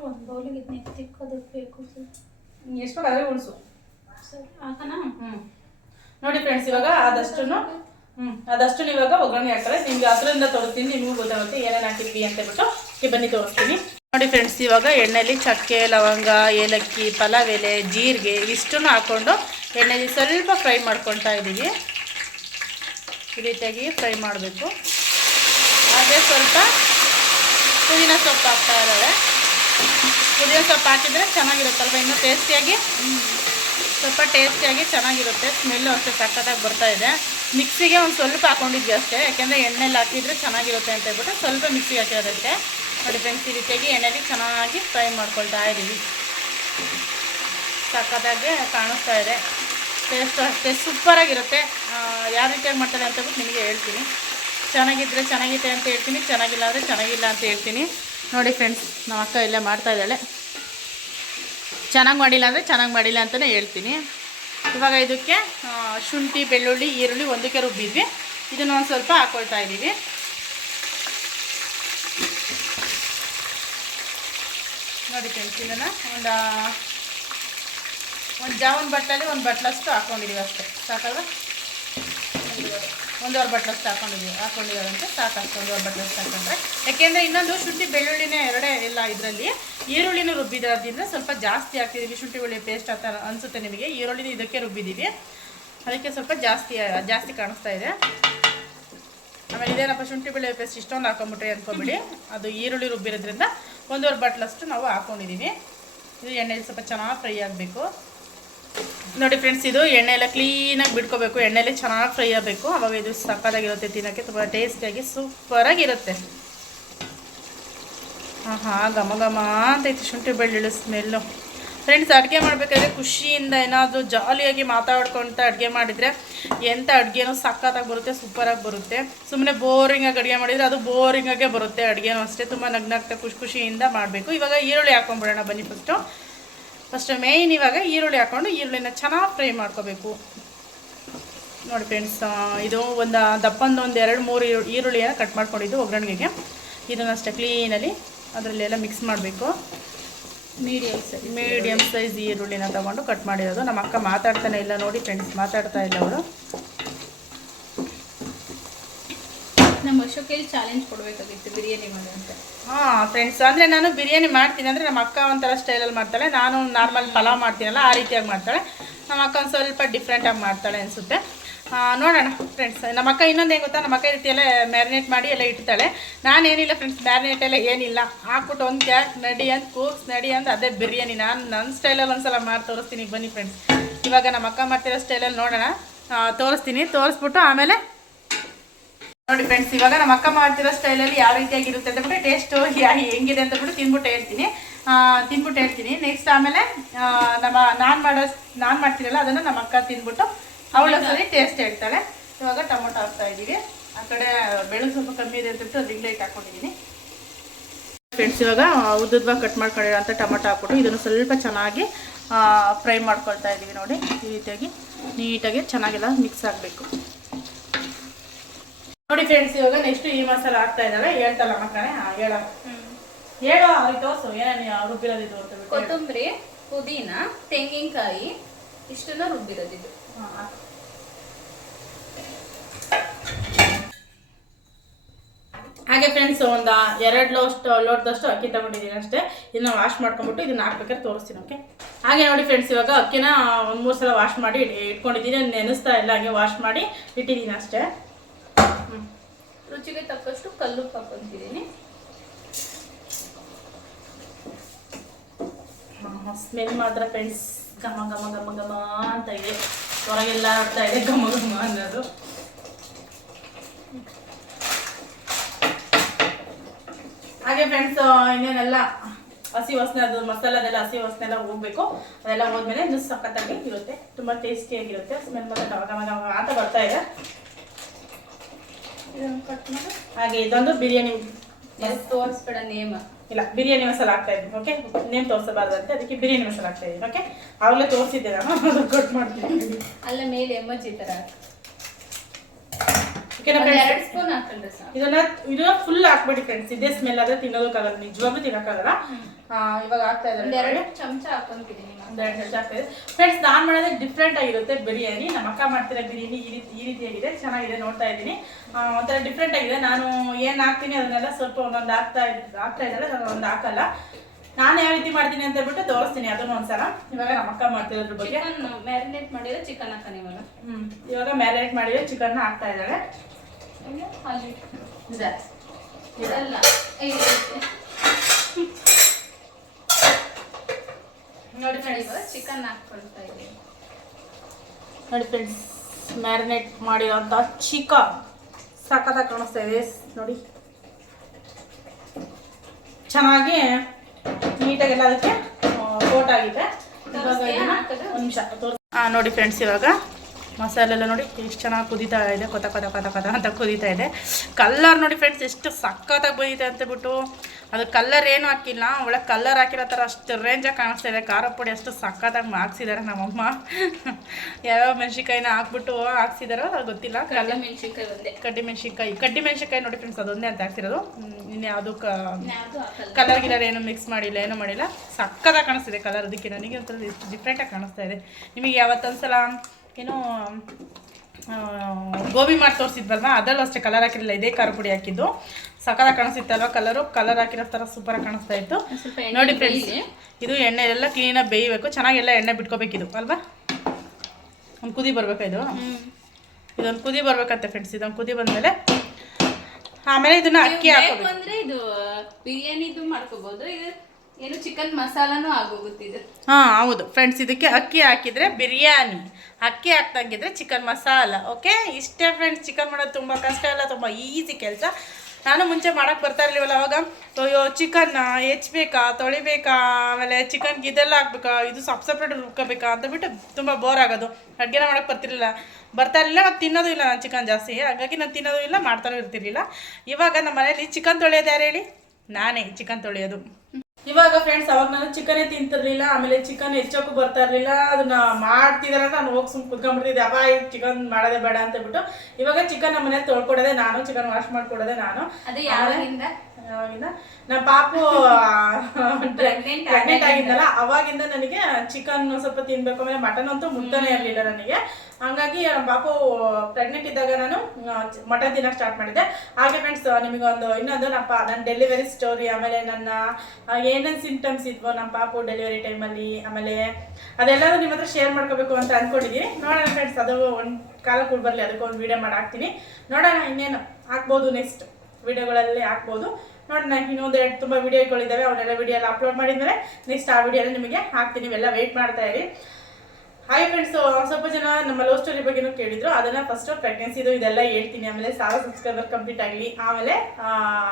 ಒಂದು ಬೌಲಿಗೆ ಇದನ್ನ ತಿಕ್ಕೋದಕ್ಕೆ ಬೇಕು. ಎಷ್ಟು ಉಣಸು. ಉಳಿಸು ಹಾಕೋಣ ನೋಡಿ ಫ್ರೆಂಡ್ಸ್ ಇವಾಗ ಆದಷ್ಟು ಹ್ಞೂ ಅದಷ್ಟು ಇವಾಗ ಒಗ್ಗರಣೆ ಹಾಕ್ತಾರೆ. ನಿಮಗೆ ಅದರಿಂದ ತೋರಿಸ್ತೀನಿ ನಿಮಗೂ ಗೊತ್ತಾಗುತ್ತೆ ಏನೇನು ಹಾಕಿದ್ವಿ ಅಂತ ಹೇಳ್ಬಿಟ್ಟು ಬನ್ನಿ ತೋರಿಸ್ತೀನಿ ನೋಡಿ ಫ್ರೆಂಡ್ಸ್ ಇವಾಗ ಎಣ್ಣೆಲಿ ಚಕ್ಕೆ ಲವಂಗ ಏಲಕ್ಕಿ ಪಲಾವ್ ಎಲೆ ಜೀರಿಗೆ ಇಷ್ಟನ್ನು ಹಾಕೊಂಡು ಎಣ್ಣೆಲಿ ಸ್ವಲ್ಪ ಫ್ರೈ ಮಾಡ್ಕೊತಾ ಇದ್ದೀವಿ. ಈ ರೀತಿಯಾಗಿ ಫ್ರೈ ಮಾಡಬೇಕು. ಹಾಗೆ ಸ್ವಲ್ಪ ಪುದೀನ ಸೊಪ್ಪು ಹಾಕ್ತಾ ಇದ್ದಾಳೆ ಪುದೀನ ಸೊಪ್ಪು ಹಾಕಿದರೆ ಚೆನ್ನಾಗಿರುತ್ತಲ್ವ? ಇನ್ನೂ ಟೇಸ್ಟಿಯಾಗಿ ಸ್ವಲ್ಪ ಟೇಸ್ಟಿಯಾಗಿ ಚೆನ್ನಾಗಿರುತ್ತೆ. ಸ್ಮೆಲ್ಲು ಅಷ್ಟೇ ಸಕ್ಕತ್ತಾಗಿ ಬರ್ತಾ ಇದೆ. ಮಿಕ್ಸಿಗೆ ಒಂದು ಸ್ವಲ್ಪ ಹಾಕೊಂಡಿದ್ವಿ ಅಷ್ಟೇ. ಯಾಕೆಂದರೆ ಎಣ್ಣೆಲಿ ಹಾಕಿದರೆ ಚೆನ್ನಾಗಿರುತ್ತೆ ಅಂತ ಹೇಳ್ಬಿಟ್ಟು ಸ್ವಲ್ಪ ಮಿಕ್ಸಿಗೆ ಹಾಕಿರೋದಕ್ಕೆ. ನೋಡಿ ಫ್ರೆಂಡ್ಸ್ ಈ ರೀತಿಯಾಗಿ ಎಣ್ಣೆಲಿ ಚೆನ್ನಾಗಿ ಫ್ರೈ ಮಾಡ್ಕೊಳ್ತಾ ಇದ್ದೀವಿ ಸಕ್ಕತ್ತಾಗೆ ಕಾಣಿಸ್ತಾ ಇದೆ. ಟೇಸ್ಟ್ ಅಷ್ಟೇ ಸೂಪರಾಗಿರುತ್ತೆ. ಯಾವ ರೀತಿಯಾಗಿ ಮಾಡ್ತಾರೆ ಅಂತ ಹೇಳ್ಬಿಟ್ಟು ನಿಮಗೆ ಹೇಳ್ತೀನಿ. ಚೆನ್ನಾಗಿದ್ದರೆ ಚೆನ್ನಾಗಿದೆ ಅಂತ ಹೇಳ್ತೀನಿ, ಚೆನ್ನಾಗಿಲ್ಲ ಅಂದರೆ ಚೆನ್ನಾಗಿಲ್ಲ ಅಂತ ಹೇಳ್ತೀನಿ. ನೋಡಿ ಫ್ರೆಂಡ್ಸ್ ನಮ್ಮ ಅಕ್ಕ ಇಲ್ಲೇ ಮಾಡ್ತಾ ಇದ್ದಾಳೆ. ಚೆನ್ನಾಗಿ ಮಾಡಿಲ್ಲ ಅಂದರೆ ಚೆನ್ನಾಗಿ ಮಾಡಿಲ್ಲ ಅಂತಲೇ ಹೇಳ್ತೀನಿ. ಇವಾಗ ಇದಕ್ಕೆ ಶುಂಠಿ, ಬೆಳ್ಳುಳ್ಳಿ, ಈರುಳ್ಳಿ ಒಂದಕ್ಕೆ ರುಬ್ಬಿದ್ವಿ. ಇದನ್ನು ಒಂದು ಸ್ವಲ್ಪ ಹಾಕ್ಕೊಳ್ತಾ ಇದ್ದೀವಿ. ನೋಡಿ ಫ್ರೆಂಡ್ಸ್ ಇದನ್ನು ಒಂದು ಒಂದು ಜಾವನ್ ಬಟ್ಟಲಲ್ಲಿ ಒಂದು ಬಟ್ಲಷ್ಟು ಹಾಕ್ಕೊಂಡಿದ್ದೀವಿ ಅಷ್ಟೇ. ಸಾಕಲ್ವಾ? ಒಂದೂವರೆ ಬಟ್ಲಷ್ಟು ಹಾಕೊಂಡಿದ್ದೀವಿ ಹಾಕೊಂಡಿದ್ದಾರಂತೆ ಸಾಕಷ್ಟು ಒಂದೂವರೆ ಬಟ್ಲಷ್ಟು ಹಾಕೊಂಡ್ರೆ. ಯಾಕೆಂದರೆ ಇನ್ನೊಂದು ಶುಂಠಿ ಬೆಳ್ಳುಳ್ಳಿನೇ ಎರಡೇ ಇಲ್ಲ ಇದರಲ್ಲಿ. ಈರುಳ್ಳಿನೂ ರುಬ್ಬಿದ್ರಿಂದ ಸ್ವಲ್ಪ ಜಾಸ್ತಿ ಹಾಕ್ತಿದ್ದೀವಿ ಶುಂಠಿ ಬೆಳ್ಳುಳ್ಳಿ ಪೇಸ್ಟ್ ಅಂತ ಅನಿಸುತ್ತೆ ನಿಮಗೆ. ಈರುಳ್ಳಿನೂ ಇದಕ್ಕೆ ರುಬ್ಬಿದ್ದೀವಿ. ಅದಕ್ಕೆ ಸ್ವಲ್ಪ ಜಾಸ್ತಿ ಜಾಸ್ತಿ ಕಾಣಿಸ್ತಾ ಇದೆ. ಆಮೇಲೆ ಇದೇನಪ್ಪ, ಶುಂಠಿ ಬೆಳ್ಳುಳ್ಳಿ ಪೇಸ್ಟ್ ಇಷ್ಟೊಂದು ಹಾಕೊಂಬಿಟ್ರಿ ಅಂದ್ಕೊಬಿಡಿ ಅದು ಈರುಳ್ಳಿ ರುಬ್ಬಿರೋದ್ರಿಂದ ಒಂದೂವರೆ ಬಟ್ಲಷ್ಟು ನಾವು ಹಾಕೊಂಡಿದ್ದೀವಿ ಇದು ಎಣ್ಣೆಲಿ ಸ್ವಲ್ಪ ಚೆನ್ನಾಗಿ ಫ್ರೈ ಆಗಬೇಕು. ನೋಡಿ ಫ್ರೆಂಡ್ಸ್, ಇದು ಎಣ್ಣೆ ಎಲ್ಲ ಕ್ಲೀನಾಗಿ ಬಿಟ್ಕೋಬೇಕು. ಎಣ್ಣೆಲೆ ಚೆನ್ನಾಗಿ ಫ್ರೈ ಆಗಬೇಕು. ಅವಾಗ ಇದು ಸಕ್ಕದಾಗಿರುತ್ತೆ ತಿನ್ನೋಕ್ಕೆ ತುಂಬ ಟೇಸ್ಟಿಯಾಗಿ ಸೂಪರಾಗಿರುತ್ತೆ ಹಾಂ ಹಾಂ ಘಮ ಘಮ ಅಂತೈತಿ ಶುಂಠಿ ಬೆಳ್ಳುಳ್ಳಿ ಸ್ಮೆಲ್ಲು ಫ್ರೆಂಡ್ಸ್, ಅಡುಗೆ ಮಾಡಬೇಕಾದ್ರೆ ಖುಷಿಯಿಂದ ಏನಾದರೂ ಜಾಲಿಯಾಗಿ ಮಾತಾಡ್ಕೊಳ್ತಾ ಅಡುಗೆ ಮಾಡಿದರೆ ಎಂಥ ಅಡುಗೆನೂ ಸಕ್ಕತ್ತಾಗಿ ಬರುತ್ತೆ ಸೂಪರಾಗಿ ಬರುತ್ತೆ. ಸುಮ್ಮನೆ ಬೋರಿಂಗಾಗಿ ಅಡುಗೆ ಮಾಡಿದರೆ ಅದು ಬೋರಿಂಗಾಗೆ ಬರುತ್ತೆ. ಅಡುಗೆನೂ ಅಷ್ಟೇ, ತುಂಬ ನಗ್ನಾಗ್ತಾ ಖುಷಿ ಖುಷಿಯಿಂದ ಮಾಡಬೇಕು. ಇವಾಗ ಈರುಳ್ಳಿ ಹಾಕೊಂಡ್ಬಿಡೋಣ ಬನ್ನಿ ಫಸ್ಟು ಫಸ್ಟ್ ಮೇಯ್ನ್ ಇವಾಗ ಈರುಳ್ಳಿ ಹಾಕ್ಕೊಂಡು ಈರುಳ್ಳಿನ ಚೆನ್ನಾಗಿ ಫ್ರೈ ಮಾಡ್ಕೋಬೇಕು. ನೋಡಿ ಫ್ರೆಂಡ್ಸ್ ಇದು ಒಂದು ದಪ್ಪಂದು ಒಂದು ಎರಡು ಮೂರು ಈರು- ಈರುಳ್ಳಿಯನ್ನು ಕಟ್ ಮಾಡ್ಕೊಂಡಿದ್ದು ಒಗ್ಗರಣೆಗೆ ಇದನ್ನು ಅಷ್ಟೇ ಕ್ಲೀನಲ್ಲಿ ಅದರಲ್ಲೆಲ್ಲ ಮಿಕ್ಸ್ ಮಾಡಬೇಕು. ಮೀಡಿಯಮ್ ಸೈಜ್ ಮೀಡಿಯಮ್ ಸೈಜ್ ಈರುಳ್ಳಿನ ತಗೊಂಡು ಕಟ್ ಮಾಡಿರೋದು. ನಮ್ಮ ಅಕ್ಕ ಮಾತಾಡ್ತಾನೆ ಇಲ್ಲ ನೋಡಿ ಫ್ರೆಂಡ್ಸ್ ಮಾತಾಡ್ತಾ ಇಲ್ಲ ಅವರು ನಮ್ಮ ಅಶೋಕಲ್ಲಿ ಚಾಲೆಂಜ್ ಕೊಡಬೇಕಾಗಿತ್ತು ಬಿರಿಯಾನಿ ಮಾಡಿ ಅಂತ ಹಾಂ ಫ್ರೆಂಡ್ಸ್ ಅಂದರೆ ನಾನು ಬಿರಿಯಾನಿ ಮಾಡ್ತೀನಿ. ಅಂದರೆ ನಮ್ಮ ಅಕ್ಕ ಒಂಥರ ಸ್ಟೈಲಲ್ಲಿ ಮಾಡ್ತಾಳೆ. ನಾನು ನಾರ್ಮಲ್ ಪಲಾವ್ ಮಾಡ್ತೀನಲ್ಲ, ಆ ರೀತಿಯಾಗಿ ಮಾಡ್ತಾಳೆ. ನಮ್ಮ ಅಕ್ಕ ಒಂದು ಸ್ವಲ್ಪ ಡಿಫ್ರೆಂಟಾಗಿ ಮಾಡ್ತಾಳೆ ಅನಿಸುತ್ತೆ. ನೋಡೋಣ ಫ್ರೆಂಡ್ಸ್ ನಮ್ಮ ಅಕ್ಕ ಇನ್ನೊಂದು ಏನು ಗೊತ್ತಾ? ನಮ್ಮ ಅಕ್ಕ ಈ ರೀತಿ ಮ್ಯಾರಿನೇಟ್ ಮಾಡಿ ಎಲ್ಲ ಇಡ್ತಾಳೆ. ನಾನೇನಿಲ್ಲ ಫ್ರೆಂಡ್ಸ್ ಮ್ಯಾರಿನೇಟ್ ಎಲ್ಲ ಏನಿಲ್ಲ. ಹಾಕ್ಬಿಟ್ಟು ಒಂದು ಕ್ಯಾಕ್ ನಡಿ ಅಂತ ಕೂಗ್ಸ್ ನಡಿ ಅಂತ ಅದೇ ಬಿರಿಯಾನಿ. ನಾನು ನನ್ನ ಸ್ಟೈಲಲ್ಲಿ ಒಂದ್ಸಲ ಮಾಡಿ ತೋರಿಸ್ತೀನಿ. ಬನ್ನಿ ಫ್ರೆಂಡ್ಸ್ ಇವಾಗ ನಮ್ಮ ಅಕ್ಕ ಮಾಡ್ತಿರೋ ಸ್ಟೈಲಲ್ಲಿ ನೋಡೋಣ. ತೋರಿಸ್ತೀನಿ. ತೋರಿಸ್ಬಿಟ್ಟು ಆಮೇಲೆ ನೋಡಿ ಫ್ರೆಂಡ್ಸ್ ಇವಾಗ ನಮ್ಮ ಅಕ್ಕ ಮಾಡ್ತಿರೋ ಸ್ಟೈಲಲ್ಲಿ ಯಾವ ರೀತಿಯಾಗಿರುತ್ತೆ ಅಂತ ಬಿಟ್ಟು ಟೇಸ್ಟು ಹೆಂಗಿದೆ ಅಂತ ಬಿಟ್ಟು ತಿಂದ್ಬಿಟ್ಟು ಹೇಳ್ತೀನಿ. ತಿಂದ್ಬಿಟ್ಟು ಹೇಳ್ತೀನಿ. ನೆಕ್ಸ್ಟ್ ಆಮೇಲೆ ನಮ್ಮ ನಾನು ಮಾಡೋ, ನಾನು ಮಾಡ್ತೀರಲ್ಲ, ಅದನ್ನು ನಮ್ಮ ಅಕ್ಕ ತಿಂದ್ಬಿಟ್ಟು ಸರಿ ಟೇಸ್ಟ್ ಹೇಳ್ತಾಳೆ. ಇವಾಗ ಟೊಮೊಟೊ ಹಾಕ್ತಾ ಇದ್ದೀವಿ. ಆ ಕಡೆ ಬೆಳ್ಳುಳ್ಳಿ ಸ್ವಲ್ಪ ಕಮ್ಮಿ ಇದೆ ಅಂತ ಬಿಟ್ಟು ಅದು ಹಾಕ್ಕೊಂಡಿದ್ದೀನಿ ಫ್ರೆಂಡ್ಸ್ ಇವಾಗ ಉದ್ದದ್ವಾಗಿ ಕಟ್ ಮಾಡ್ಕೊಂಡಿರೋಂಥ ಟೊಮೊಟೊ ಹಾಕ್ಬಿಟ್ಟು ಇದನ್ನು ಸ್ವಲ್ಪ ಚೆನ್ನಾಗಿ ಫ್ರೈ ಮಾಡ್ಕೊಳ್ತಾ ಇದ್ದೀವಿ ನೋಡಿ, ಈ ರೀತಿಯಾಗಿ. ನೀಟಾಗಿ ಚೆನ್ನಾಗೆಲ್ಲ ಮಿಕ್ಸ್ ಆಗಬೇಕು. ನೋಡಿ ಫ್ರೆಂಡ್ಸ್ ಇವಾಗ ನೆಕ್ಸ್ಟ್ ಈ ಮಸಾಲ ಹಾಕ್ತಾ ಇದಾವೆ ಹೇಳ್ತಲ್ಲ ಮಕ್ಕಳೇ ಹೇಳ. ಹೇಳೋ ಅವ್ರಿಗೆ ತೋರಿಸು ಏನೇನು ರುಬ್ಬಿರೋದಿದ್ದು ಅಂತ ಬಿಟ್ಟು ಕೊತ್ತಂಬರಿ ಪುದೀನ ತೆಂಗಿನಕಾಯಿ ಇಷ್ಟನ್ನ ರುಬ್ಬಿರೋದಿದ್ದು ಹಾ, ಹಾಗೆ ಫ್ರೆಂಡ್ಸ್ ಒಂದು ಎರಡು ಲೋಸ್ಟ್ ಲೋಟದಷ್ಟು ಅಕ್ಕಿ ತಗೊಂಡಿದ್ದೀನಿ ಅಷ್ಟೇ. ಇದನ್ನ ವಾಶ್ ಮಾಡ್ಕೊಂಡ್ಬಿಟ್ಟು ಇದನ್ನ ಹಾಕ್ಬೇಕಾದ್ರೆ ತೋರಿಸ್ತೀನಿ ಓಕೆ ಹಾಗೆ ನೋಡಿ ಫ್ರೆಂಡ್ಸ್ ಇವಾಗ ಅಕ್ಕಿನ ಒಂದು ಮೂರು ಸಲ ವಾಶ್ ಮಾಡಿ ಇಟ್ಕೊಂಡಿದ್ದೀನಿ. ನೆನೆಸ್ತಾ ಇಲ್ಲ ಹಾಗೆ ವಾಶ್ ಮಾಡಿ ಇಟ್ಟಿದ್ದೀನಿ ಅಷ್ಟೇ. ರುಚಿಗೆ ತಕ್ಕಷ್ಟು ಕಲ್ಲು ಹಾಕೊತಿದ್ದೀನಿ. ಸ್ಮೆಲ್ ಮಾತ್ರ ಫ್ರೆಂಡ್ಸ್ ಘಮ ಘಮ ಘಮ ಘಮ ಅಂತ ಇದೆ. ಹೊರಗೆಲ್ಲ ಆಡ್ತಾ ಇದೆ ಘಮ ಘಮ ಅನ್ನೋದು. ಹಾಗೆ ಫ್ರೆಂಡ್ಸ್ ಇನ್ನೇನೆಲ್ಲ? ಹಸಿ ವಸ್ನೆ ಅದು ಮಸಾಲೆ ಅದೆಲ್ಲ ಹಸಿ ವಾಸನೆ ಎಲ್ಲ ಹೋಗ್ಬೇಕು. ಅದೆಲ್ಲ ಹೋದ್ಮೇಲೆ ಇನ್ನೂ ಸಖತ್ತಾಗಿ ಇರುತ್ತೆ. ತುಂಬ ಟೇಸ್ಟಿಯಾಗಿರುತ್ತೆ ಸ್ಮೆಲ್ ಮಾತ್ರ ಘಮ ಘಮ ಘಮ ಅಂತ ಬರ್ತಾ ಇದೆ. ಹಾಗೆ ಇದೊಂದು ಬಿರಿಯಾನಿ ತೋರಿಸ್ಬೇಡ ನೇಮ. ಇಲ್ಲ ಬಿರಿಯಾನಿ ಮಸಾಲ ಹಾಕ್ತಾ ಇದ್ದೀನಿ ಓಕೆ ನೇಮ್ ತೋರಿಸಬಾರ್ದಂತೆ ಅದಕ್ಕೆ ಬಿರಿಯಾನಿ ಮಸಾಲ ಹಾಕ್ತಾ ಇದ್ದೀನಿ ಓಕೆ ಅವಾಗಲೇ ತೋರಿಸಿದ್ದೆ ನಾನು ಕಟ್ ಮಾಡ್ತೀನಿ. ಅಲ್ಲ ಮೇಲೆ ಎಮ್ಮಜ್ಜಿ ಥರ ಓಕೆನಾ ಎರಡು ಸ್ಪೂನ್ ಹಾಕೊಂಡ್ರೆ ಸಾಕು. ಇದನ್ನ ಇದನ್ನ ಫುಲ್ ಹಾಕ್ಬೇಡಿ ಫ್ರೆಂಡ್ಸ್ ಇದೇ ಸ್ಮೆಲ್ ಆದ್ರೆ ತಿನ್ನೋದಕ್ಕಾಗಲ್ಲ ನಿಜವಾಗ್ಲೂ ತಿನ್ನಕ್ಕಾಗಲ್ಲ. ಇವಾಗ ಆಗ್ತಾ ಇದ್ದಾರೆ ಎರಡು ಚಮಚ ಹಾಕೊಂತಿದ್ದೀನಿ ಒಂದೆರಡು ಚಮಚ ಫ್ರೆಂಡ್ಸ್ ನಾನು ಮಾಡೋದೇ ಡಿಫ್ರೆಂಟ್ ಆಗಿರುತ್ತೆ ಬಿರಿಯಾನಿ. ನಮ್ಮ ಅಕ್ಕ ಮಾಡ್ತಿರೋ ಬಿರಿಯಾನಿ ಈ ರೀತಿ ಈ ರೀತಿಯಾಗಿದೆ ಚೆನ್ನಾಗಿದೆ ನೋಡ್ತಾ ಇದ್ದೀನಿ. ಒಂಥರ ಡಿಫ್ರೆಂಟ್ ಆಗಿದೆ. ನಾನು ಏನು ಹಾಕ್ತೀನಿ ಅದನ್ನೆಲ್ಲ ಸ್ವಲ್ಪ ಒಂದೊಂದು ಹಾಕ್ತಾ ಹಾಕ್ತಾ ಇದ್ದಾರೆ ನಾನು ಒಂದು ಹಾಕಲ್ಲ. ನಾನು ಯಾವ ರೀತಿ ಮಾಡ್ತೀನಿ ಅಂತ ಹೇಳ್ಬಿಟ್ಟು ತೋರಿಸ್ತೀನಿ ಅದನ್ನು ಒಂದ್ಸಲ. ಇವಾಗ ನಮ್ಮ ಅಕ್ಕ ಮಾಡ್ತಿರೋದ್ರ ಬಗ್ಗೆ. ಚಿಕನ್ ಮ್ಯಾರಿನೇಟ್ ಮಾಡಿದ್ರೆ ಚಿಕನ್ ಹಾಕೋಣ ಇವಾಗ ಹ್ಮ್ ಇವಾಗ ಮ್ಯಾರಿನೇಟ್ ಮಾಡಿದ್ರೆ ಚಿಕನ್ನ ಹಾಕ್ತಾ ಇದ್ದಾಳೆ. ಇದೆ ಇದಲ್ಲ ನೋಡಿ ಚಿಕನ್ ಹಾಕ್ಕೊಳ್ತಾ ಇದ್ದೀನಿ. ನೋಡಿ ಫ್ರೆಂಡ್ಸ್ ಮ್ಯಾರಿನೇಟ್ ಮಾಡಿರೋಂಥ ಚಿಕನ್ ಸಖತ್ತಾಗಿ ಕಾಣಿಸ್ತಾ ಇದೆ. ನೋಡಿ. ಚೆನ್ನಾಗಿ ನೀಟಾಗೆಲ್ಲ ಅದಕ್ಕೆ ಕೋಟ್ ಆಗಿದೆ. ಇವಾಗ? ಒಂದು ನಿಮಿಷ ನೋಡಿ ಫ್ರೆಂಡ್ಸ್ ಇವಾಗ ಮಸಾಲೆ ಎಲ್ಲ ನೋಡಿ ಎಷ್ಟು ಚೆನ್ನಾಗಿ ಕುದೀತಾ ಇದೆ ಕೊತ ಕೊತ ಕೊತ ಕೊತ ಅಂತ ಕುದೀತಾ ಇದೆ. ಕಲ್ಲರ್ ನೋಡಿ ಫ್ರೆಂಡ್ಸ್ ಎಷ್ಟು ಸಖತ್ತಾಗಿ ಬಂದಿದೆ ಅಂತಬಿಟ್ಟು. ಅದು ಕಲ್ಲರ್ ಏನು ಹಾಕಿಲ್ಲ ಒಳ್ಳೆ ಕಲ್ಲರ್ ಹಾಕಿರೋ ಥರ ಅಷ್ಟು ರೇಂಜಾಗಿ ಕಾಣಿಸ್ತಾ ಇದೆ. ಖಾರ ಪುಡಿ ಅಷ್ಟು ಸಖತ್ತಾಗಿ ಹಾಕ್ಸಿದ್ದಾರೆ ನಮ್ಮಮ್ಮ. ಯಾವ್ಯಾವ ಮೆಣಸಿನ್ಕಾಯಿನ ಹಾಕ್ಬಿಟ್ಟು ಹಾಕ್ಸಿದಾರೋ ಅದು ಗೊತ್ತಿಲ್ಲ. ಕಲ್ಲ ಮೆಣಸಿನ್ಕಾಯಿ ಒಂದೇ. ಕಡ್ಡಿ ಮೆಣಸಿನ್ಕಾಯಿ ಕಡ್ಡಿ ಮೆಣಸಿನ್ಕಾಯಿ ನೋಡಿ ಫ್ರೆಂಡ್ಸ್ ಅದೊಂದೇ ಅಂತ ಹಾಕ್ಸಿರೋದು. ಇನ್ಯಾವುದು ಕಲರ್ ಗಿಲರ್ ಏನು ಮಿಕ್ಸ್ ಮಾಡಿಲ್ಲ ಏನೂ ಮಾಡಿಲ್ಲ. ಸಕ್ಕತ್ತಾಗಿ ಕಾಣಿಸ್ತಿದೆ ಕಲರ್ ಅದಕ್ಕೆ ನನಗೆ ಒಂಥರ ಎಷ್ಟು ಡಿಫ್ರೆಂಟಾಗಿ ಕಾಣಿಸ್ತಾ ಇದೆ. ನಿಮಗೆ ಯಾವತ್ತೊಂದ್ಸಲ ಏನು ಗೋಬಿ ಮಾಡಿ ತೋರಿಸಿದ್ವಲ್ವ? ಅದರಲ್ಲೂ ಅಷ್ಟೇ ಕಲರ್ ಹಾಕಿರಲಿಲ್ಲ. ಇದೇ ಖಾರ ಪುಡಿ ಹಾಕಿದ್ದು. ಸಕ್ಕತ್ತಾಗಿ ಕಾಣಿಸ್ತಿತ್ತಲ್ವ ಕಲರು ಕಲರ್ ಹಾಕಿರೋ ಥರ ಸೂಪರಾಗಿ ಕಾಣಿಸ್ತಾ ಇತ್ತು. ನೋಡಿ ಫ್ರೆಂಡ್ಸ್ ಇದು ಎಣ್ಣೆ ಎಲ್ಲ ಕ್ಲೀನಾಗಿ ಬೇಯಬೇಕು. ಚೆನ್ನಾಗೆಲ್ಲ ಎಣ್ಣೆ ಬಿಟ್ಕೋಬೇಕಿದು ಅಲ್ವಾ? ಒಂದು ಕುದಿ ಬರ್ಬೇಕಾ ಇದು? ಇದೊಂದು ಕುದಿ ಬರ್ಬೇಕಂತೆ ಫ್ರೆಂಡ್ಸ್ ಇದೊಂದು ಕುದಿ ಬಂದಮೇಲೆ. ಆಮೇಲೆ ಇದನ್ನ ಅಕ್ಕಿ ಹಾಕೋದು ಇದು ಬಿರಿಯಾನಿದು ಮಾಡ್ಕೋಬಹುದು ಇದು ಏನು ಚಿಕನ್ ಮಸಾಲಾನು ಆಗೋಗುತ್ತೆ ಇದು ಹಾ, ಹೌದು. ಫ್ರೆಂಡ್ಸ್ ಇದಕ್ಕೆ ಅಕ್ಕಿ ಹಾಕಿದ್ರೆ ಬಿರಿಯಾನಿ. ಅಕ್ಕಿ ಹಾಕ್ದಂಗಿದ್ರೆ ಚಿಕನ್ ಮಸಾಲ ಓಕೆ ಇಷ್ಟೇ ಫ್ರೆಂಡ್ಸ್ ಚಿಕನ್ ಮಾಡೋದು ತುಂಬ ಕಷ್ಟ ಇಲ್ಲ ತುಂಬ ಈಸಿ ಕೆಲಸ. ನಾನು ಮುಂಚೆ ಮಾಡಕ್ಕೆ ಬರ್ತಾ ಇರ್ಲಿವಲ್ಲ, ಅವಾಗ, ಅಯ್ಯೋ ಚಿಕನ್ನ ಹೆಚ್ಬೇಕಾ, ತೊಳಿಬೇಕಾ, ಆಮೇಲೆ ಚಿಕನ್ಗೆ ಇದೆಲ್ಲ ಹಾಕ್ಬೇಕಾ, ಇದು ಸಪ್ ಸಪ್ರೇಟ್ ರುಬ್ಕೋಬೇಕಾ ಅಂತ ಬಿಟ್ಟು ತುಂಬ ಬೋರ್ ಆಗೋದು. ಅಡುಗೆನ ಮಾಡಕ್ಕೆ ಬರ್ತಿರ್ಲಿಲ್ಲ. ಬರ್ತಾ ಇರಲಿಲ್ಲ ಮತ್ತು ತಿನ್ನೋದು ಇಲ್ಲ ನಾನು ಚಿಕನ್ ಜಾಸ್ತಿ. ಹಾಗಾಗಿ ನಾನು ತಿನ್ನೋದು ಇಲ್ಲ, ಮಾಡ್ತಾನೂ ಇರ್ತಿರ್ಲಿಲ್ಲ. ಇವಾಗ ನಮ್ಮ ಮನೇಲಿ ಚಿಕನ್ ತೊಳೆಯೋದು ಯಾರು ಹೇಳಿ? ನಾನೇ ಚಿಕನ್ ತೊಳೆಯೋದು. ಇವಾಗ ಫ್ರೆಂಡ್ಸ್ ಅವಾಗ ನಾನು ಚಿಕನೇ ತಿಂತಿರ್ಲಿಲ್ಲ ಆಮೇಲೆ ಚಿಕನ್ ಹೆಚ್ಚೋಕ್ಕೂ ಬರ್ತಾ ಇರಲಿಲ್ಲ ಅದನ್ನ ಮಾಡ್ತಿದಾರೆ ಅಂತ ನಾನು ಹೋಗಿ ಸುಮ್ ಕುತ್ಕೊಂಡ್ಬಿಡ್ತಿದ್ದೆ ಅಪ್ಪ ಚಿಕನ್ ಮಾಡೋದೆ ಬೇಡ ಅಂತ ಬಿಟ್ಟು ಇವಾಗ ಚಿಕನ್ ನಮ್ಮ ಮನೇಲಿ ತೊಳ್ಕೊಡೋದೆ ನಾನು ಚಿಕನ್ ವಾಶ್ ಮಾಡ್ಕೊಡೋದೆ ನಾನು. ಅದು ಯಾವಾಗಿಂದ? ನಮ್ಮ ಪಾಪು ಪ್ರೆಗ್ನೆಂಟ್ *laughs* ಆಗಿದ್ದಲ್ಲ ಅವಾಗಿಂದ ನನಗೆ ಚಿಕನ್ ಸ್ವಲ್ಪ ತಿನ್ಬೇಕು ಆಮೇಲೆ ಮಟನ್ ಅಂತೂ ಮುಟ್ಟನೇ ಇರಲಿಲ್ಲ ನನಗೆ. ಹಂಗಾಗಿ, ನಮ್ಮ ಪಾಪು ಪ್ರೆಗ್ನೆಂಟ್ ಇದ್ದಾಗ ನಾನು ಮಟನ್ ತಿನ್ನಕ್ಕೆ ಸ್ಟಾರ್ಟ್ ಮಾಡಿದ್ದೆ. ಹಾಗೆ ಫ್ರೆಂಡ್ಸ್ ನಿಮಗೆ ಒಂದು, ಇನ್ನೊಂದು ನಮ್ಮ ನನ್ನ ಡೆಲಿವರಿ ಸ್ಟೋರಿ ಆಮೇಲೆ ನನ್ನ ಏನೇನು ಸಿಂಪ್ಟಮ್ಸ್ ಇದ್ವು ಇದ್ವೋ ನಮ್ಮ ಪಾಪು ಡೆಲಿವರಿ ಟೈಮಲ್ಲಿ ಆಮೇಲೆ ಅದೆಲ್ಲರೂ ನಿಮ್ಮ ಹತ್ರ ಶೇರ್ ಮಾಡ್ಕೋಬೇಕು ಅಂತ ಅಂದ್ಕೊಂಡಿದ್ದೀನಿ ನೋಡೋಣ ಫ್ರೆಂಡ್ಸ್ ಅದು ಒಂದು ಕಾಲ ಕೂಡ ಬರಲಿ, ಅದಕ್ಕೆ ಒಂದು ವಿಡಿಯೋ ಮಾಡಿ ಹಾಕ್ತೀನಿ. ನೋಡೋಣ ಇನ್ನೇನು ಹಾಕ್ಬೋದು ನೆಕ್ಸ್ಟ್ ವಿಡಿಯೋಗಳಲ್ಲಿ ಹಾಕ್ಬೋದು ನೋಡೋಣ, ಇನ್ನೊಂದು ಎರಡು ತುಂಬ ವಿಡಿಯೋಗಳಿದ್ದಾವೆ ಅವನ್ನೆಲ್ಲ ವಿಡಿಯೋ ಎಲ್ಲ ಅಪ್ಲೋಡ್ ಮಾಡಿದ್ಮೇಲೆ ನೆಕ್ಸ್ಟ್ ಆ ವಿಡಿಯೋನ ನಿಮಗೆ ಹಾಕ್ತೀನಿ. ಇವೆಲ್ಲ ವೆಯ್ಟ್ ಮಾಡ್ತಾ ಇರಿ. ಹಾಯ್ ಫ್ರೆಂಡ್ಸ್ ಸ್ವಲ್ಪ ಜನ ನಮ್ಮ ಲವ್ ಸ್ಟೋರಿ ಬಗ್ಗೆನೂ ಕೇಳಿದ್ರು, ಅದನ್ನ ಫಸ್ಟ್ ಪ್ರೆಗ್ನೆನ್ಸಿದು ಇದೆಲ್ಲ ಹೇಳ್ತೀನಿ. ಆಮೇಲೆ ಸಾವಿರ ಸಬ್ಸ್ಕ್ರೈಬರ್ ಕಂಪ್ಲೀಟ್ ಆಗಲಿ. ಆಮೇಲೆ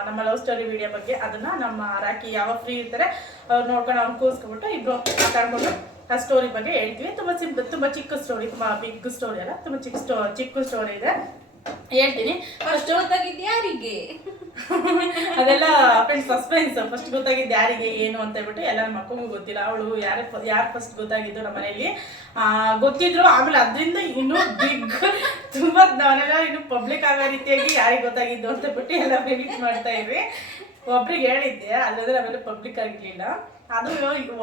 ನಮ್ಮ ಲವ್ ಸ್ಟೋರಿ ವಿಡಿಯೋ ಬಗ್ಗೆ ಅದನ್ನ ನಮ್ಮ ರಾಕಿ ಯಾವ ಫ್ರೀ ಇರ್ತಾರೆ, ಅವ್ರು ನೋಡ್ಕೊಂಡು ಅವ್ರು ಕೂರಿಸ್ಕೊಬಿಟ್ಟು ಇಬ್ರು ಮಾತಾಡ್ಕೊಂಡು ಆ ಸ್ಟೋರಿ ಬಗ್ಗೆ ಹೇಳ್ತೀವಿ. ತುಂಬ ಸಿಂಪಲ್ ತುಂಬ ಚಿಕ್ಕ ಸ್ಟೋರಿ ತುಂಬ ಬಿಗ್ ಸ್ಟೋರಿ ಅಲ್ಲ, ತುಂಬ ಚಿಕ್ಕ ಸ್ಟೋ ಚಿಕ್ಕ ಸ್ಟೋರಿ ಇದೆ. ಹೇಳ್ತೀನಿ. ಫಸ್ಟ್ ಗೊತ್ತಾಗಿದ್ದು ಯಾರಿಗೆ? *laughs* ಅದೆಲ್ಲ ಸಸ್ಪೆನ್ಸ್ ಫಸ್ಟ್ ಗೊತ್ತಾಗಿದ್ದು ಯಾರಿಗೆ, ಏನು ಅಂತ ಹೇಳ್ಬಿಟ್ಟು ಎಲ್ಲ ಮಕ್ಕಳಿಗೂ ಗೊತ್ತಿಲ್ಲ. ಅವಳು ಯಾರ ಯಾರು ಫಸ್ಟ್ ಗೊತ್ತಾಗಿದ್ದು ನಮ್ಮ ಮನೆಯಲ್ಲಿ? ಗೊತ್ತಿದ್ರು. ಆಮೇಲೆ ಅದರಿಂದ ಇನ್ನೂ ಬಿಗ್ ತುಂಬಾ ನಾವೆಲ್ಲ ಇನ್ನು ಪಬ್ಲಿಕ್ ಆಗೋ ರೀತಿಯಾಗಿ ಯಾರಿಗೆ ಗೊತ್ತಾಗಿದ್ದು ಅಂತ ಬಿಟ್ಟು ಎಲ್ಲ ವೆರಿಟ್ ಮಾಡ್ತಾ ಇದ್ವಿ. ಒಬ್ರಿಗೆ ಹೇಳಿದ್ದೆ. ಅಲ್ಲದ್ರೆ ಅವೆಲ್ಲ ಪಬ್ಲಿಕ್ ಆಗಿರ್ಲಿಲ್ಲ. ಅದು